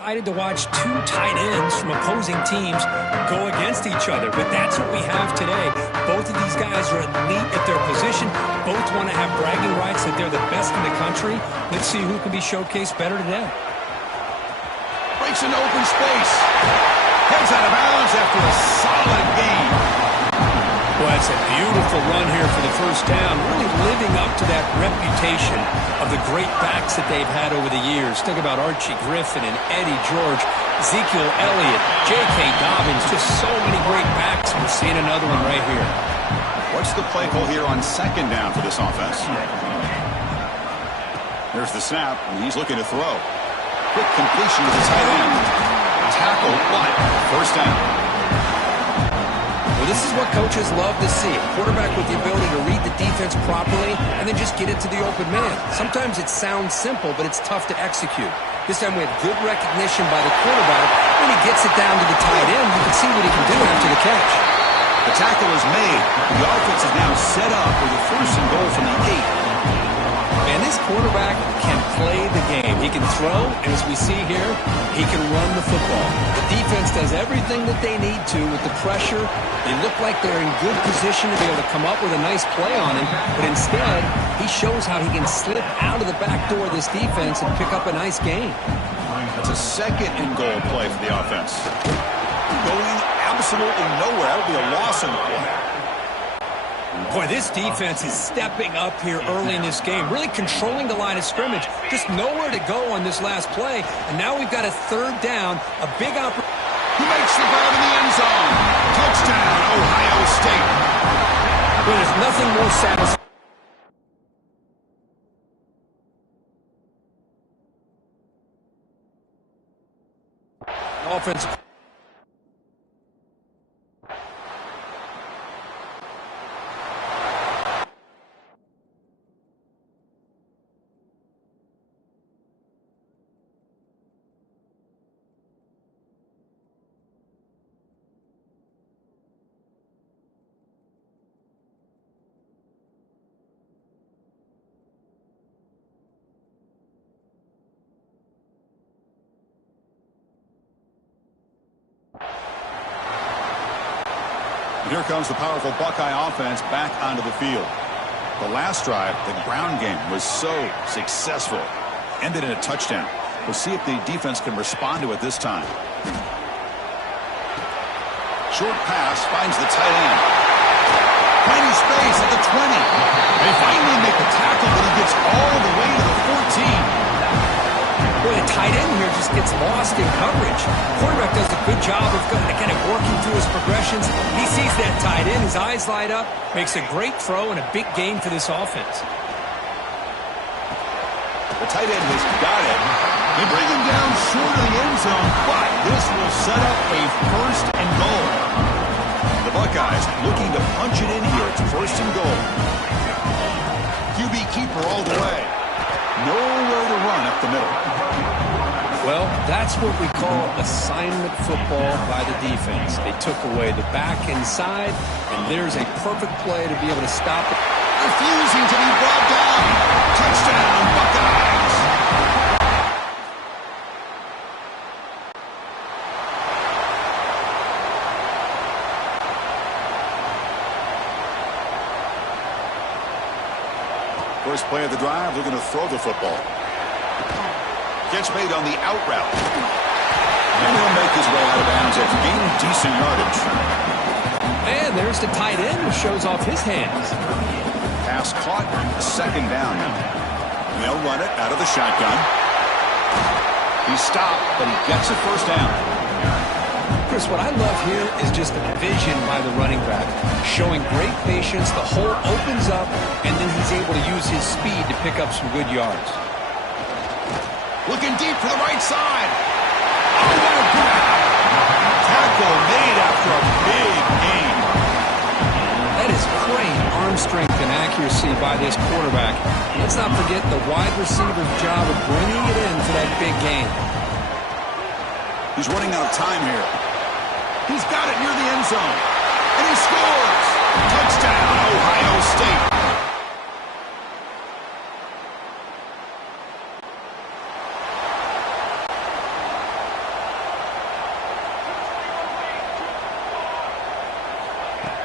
excited to watch two tight ends from opposing teams go against each other, but that's what we have today. Both of these guys are elite at their position. Both want to have bragging rights that they're the best in the country. Let's see who can be showcased better today. Breaks into open space. Heads out of bounds after a solid gain. Well, it's a beautiful run here for the first down, really living up to that reputation of the great backs that they've had over the years. Think about Archie Griffin and Eddie George, Ezekiel Elliott, J.K. Dobbins, just so many great backs. We're seeing another one right here. What's the play call here on second down for this offense? There's the snap, and he's looking to throw. Quick completion to the tight end. Tackle, but first down. Well, this is what coaches love to see. A quarterback with the ability to read the defense properly and then just get it to the open man. Sometimes it sounds simple, but it's tough to execute. This time we have good recognition by the quarterback. When he gets it down to the tight end, you can see what he can do after the catch. The tackle is made. The offense is now set up with a first and goal from the 8. And this quarterback can play the game. He can throw, and as we see here, he can run the football. The defense does everything that they need to with the pressure. They look like they're in good position to be able to come up with a nice play on him, but instead, he shows how he can slip out of the back door of this defense and pick up a nice gain. That's a second and goal play for the offense. Going absolutely nowhere. That'll be a loss in the play. Boy, this defense is stepping up here early in this game, really controlling the line of scrimmage. Just nowhere to go on this last play, and now we've got a third down, a big opportunity. He makes the grab in the end zone. Touchdown, Ohio State. Well, there's nothing more satisfying. Offense. Here comes the powerful Buckeye offense back onto the field. The last drive, the ground game, was so successful. Ended in a touchdown. We'll see if the defense can respond to it this time. Short pass finds the tight end. Tiny space at the 20. They finally make the tackle, but he gets all the way to the 14. Boy, the tight end here just gets lost in coverage. The quarterback does a good job of kind of working through his progressions. He sees that tight end, his eyes light up, makes a great throw and a big gain for this offense. The tight end has got it. They bring him down short of the end zone, but this will set up a first and goal. The Buckeyes looking to punch it in here. It's first and goal. QB keeper all the way. Nowhere to run up the middle. Well, that's what we call assignment football by the defense. They took away the back inside, and there's a perfect play to be able to stop it. Refusing to be brought down. Touchdown, Buckeyes. First play of the drive, looking to throw the football. Catch made on the out route. And he'll make his way out of bounds after gaining decent yardage. And there's the tight end who shows off his hands. Pass caught, second down now. They'll run it out of the shotgun. He's stopped, but he gets a first down. Chris, what I love here is just the vision by the running back. Showing great patience, the hole opens up, and then he's able to use his speed to pick up some good yards. Looking deep for the right side. Oh, what a grab. Tackle made after a big gain. That is great arm strength and accuracy by this quarterback. Let's not forget the wide receiver's job of bringing it in for that big gain. He's running out of time here. He's got it near the end zone. And he scores. Touchdown, Ohio State.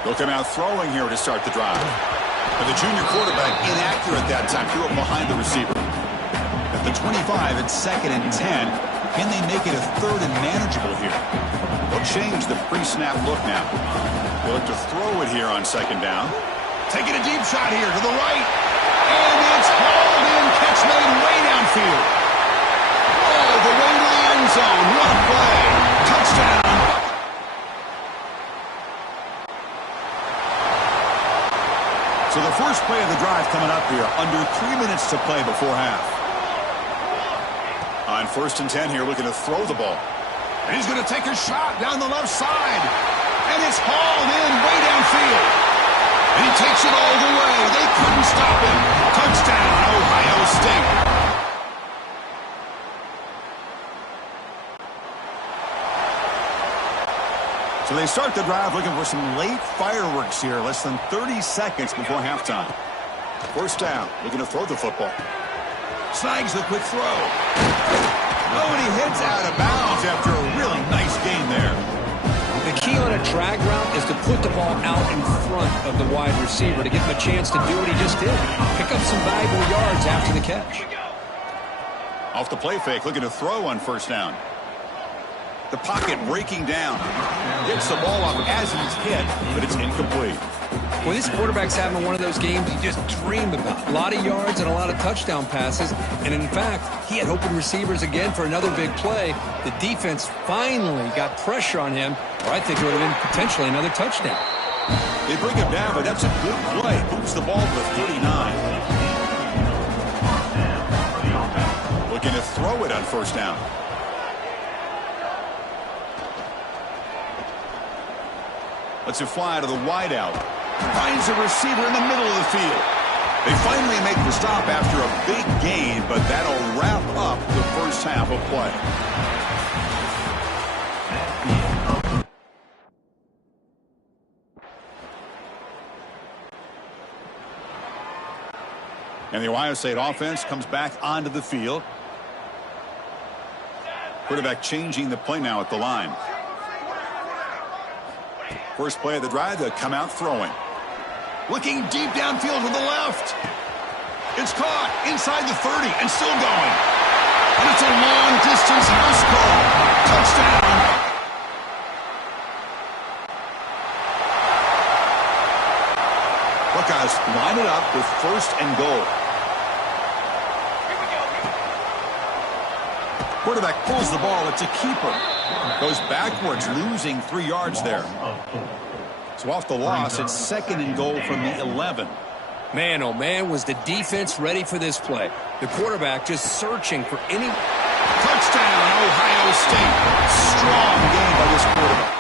They'll come out throwing here to start the drive. But the junior quarterback inaccurate that time, threw it behind the receiver. At the 25, it's 2nd and 10. Can they make it a 3rd and manageable here? They'll change the pre-snap look now. They'll look to throw it here on 2nd down. Taking a deep shot here to the right. And it's hauled in. Catch made way downfield. All the way to the end zone. What a play. Touchdown. So the first play of the drive coming up here, under 3 minutes to play before half. On 1st and 10 here, looking to throw the ball. And he's going to take a shot down the left side. And it's hauled in way downfield. And he takes it all the way. They couldn't stop him. Touchdown, Ohio State. So they start the drive looking for some late fireworks here. Less than 30 seconds before halftime. First down, looking to throw the football. Snags the quick throw. Oh, and he heads out of bounds after a really nice gain there. The key on a drag route is to put the ball out in front of the wide receiver to give him a chance to do what he just did. Pick up some valuable yards after the catch. Off the play fake, looking to throw on 1st down. The pocket breaking down. Gets the ball up as he's hit, but it's incomplete. Well, this quarterback's having one of those games you just dream about. A lot of yards and a lot of touchdown passes. And in fact, he had open receivers again for another big play. The defense finally got pressure on him, or I think it would have been potentially another touchdown. They bring him down, but that's a good play. Moves the ball to 39. Looking to throw it on 1st down. Lets it fly to the wideout. Finds a receiver in the middle of the field. They finally make the stop after a big gain, but that'll wrap up the first half of play. And the Ohio State offense comes back onto the field. Quarterback changing the play now at the line. First play of the drive, they'll come out throwing. Looking deep downfield to the left. It's caught inside the 30 and still going. And it's a long-distance house call. Touchdown. Buckeyes line it up with 1st and goal. Quarterback pulls the ball. It's a keeper. Goes backwards, losing 3 yards there. So off the loss, it's 2nd and goal from the 11. Man, oh man, was the defense ready for this play. The quarterback just searching for any... Touchdown, Ohio State. Strong game by this quarterback.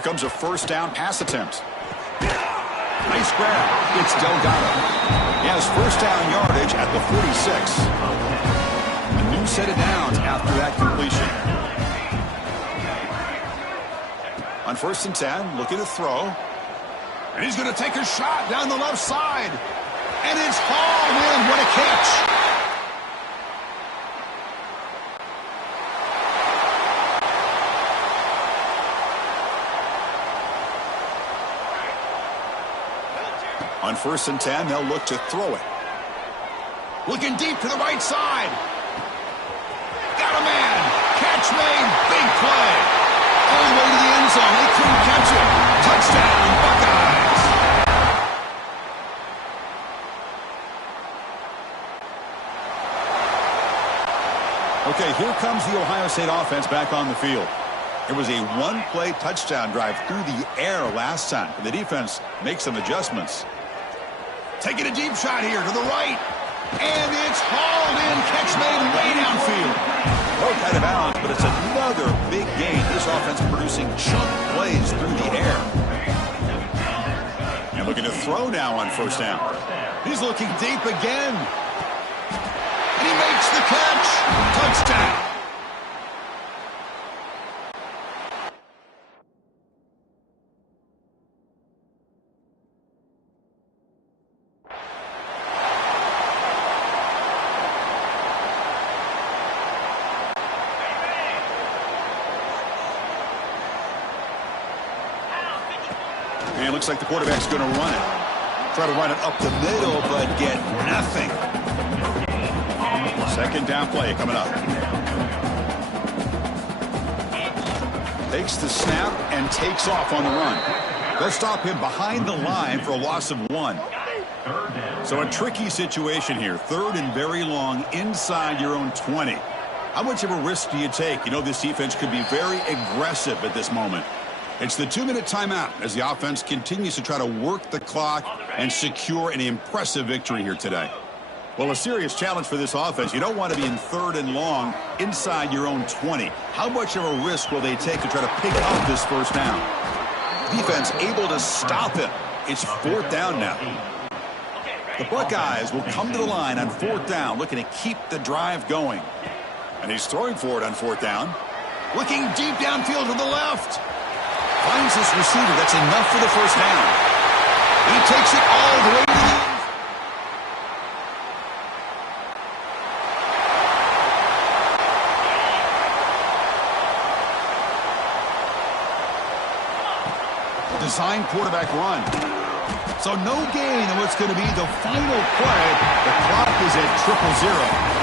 Here comes a first down pass attempt. Nice grab. It's Delgado. He has first down yardage at the 46. A new set of downs after that completion. On 1st and 10, looking to throw. And he's going to take a shot down the left side. And it's hauled in. What a catch. On 1st and 10, they'll look to throw it. Looking deep to the right side. Got a man. Catch made. Big play. All the way to the end zone. They couldn't catch it. Touchdown, Buckeyes. Okay, here comes the Ohio State offense back on the field. It was a one-play touchdown drive through the air last time. The defense makes some adjustments. Taking a deep shot here to the right. And it's hauled in. Catch made way downfield. Both out of bounds, but it's another big gain. This offense producing chunk plays through the air. And looking to throw now on 1st down. He's looking deep again. And he makes the catch. Touchdown. And it looks like the quarterback's going to run it. Try to run it up the middle, but get nothing. 2nd down play coming up. Takes the snap and takes off on the run. They'll stop him behind the line for a loss of 1. So a tricky situation here. 3rd and very long inside your own 20. How much of a risk do you take? You know this defense could be very aggressive at this moment. It's the 2-minute timeout as the offense continues to try to work the clock and secure an impressive victory here today. Well, a serious challenge for this offense. You don't want to be in 3rd and long inside your own 20. How much of a risk will they take to try to pick up this first down? Defense able to stop him. It's 4th down now. The Buckeyes will come to the line on 4th down, looking to keep the drive going. And he's throwing for it on 4th down. Looking deep downfield to the left. Finds his receiver. That's enough for the first down. He takes it all the way to the end. Design quarterback run. So no gain on what's going to be the final play. The clock is at 0-0.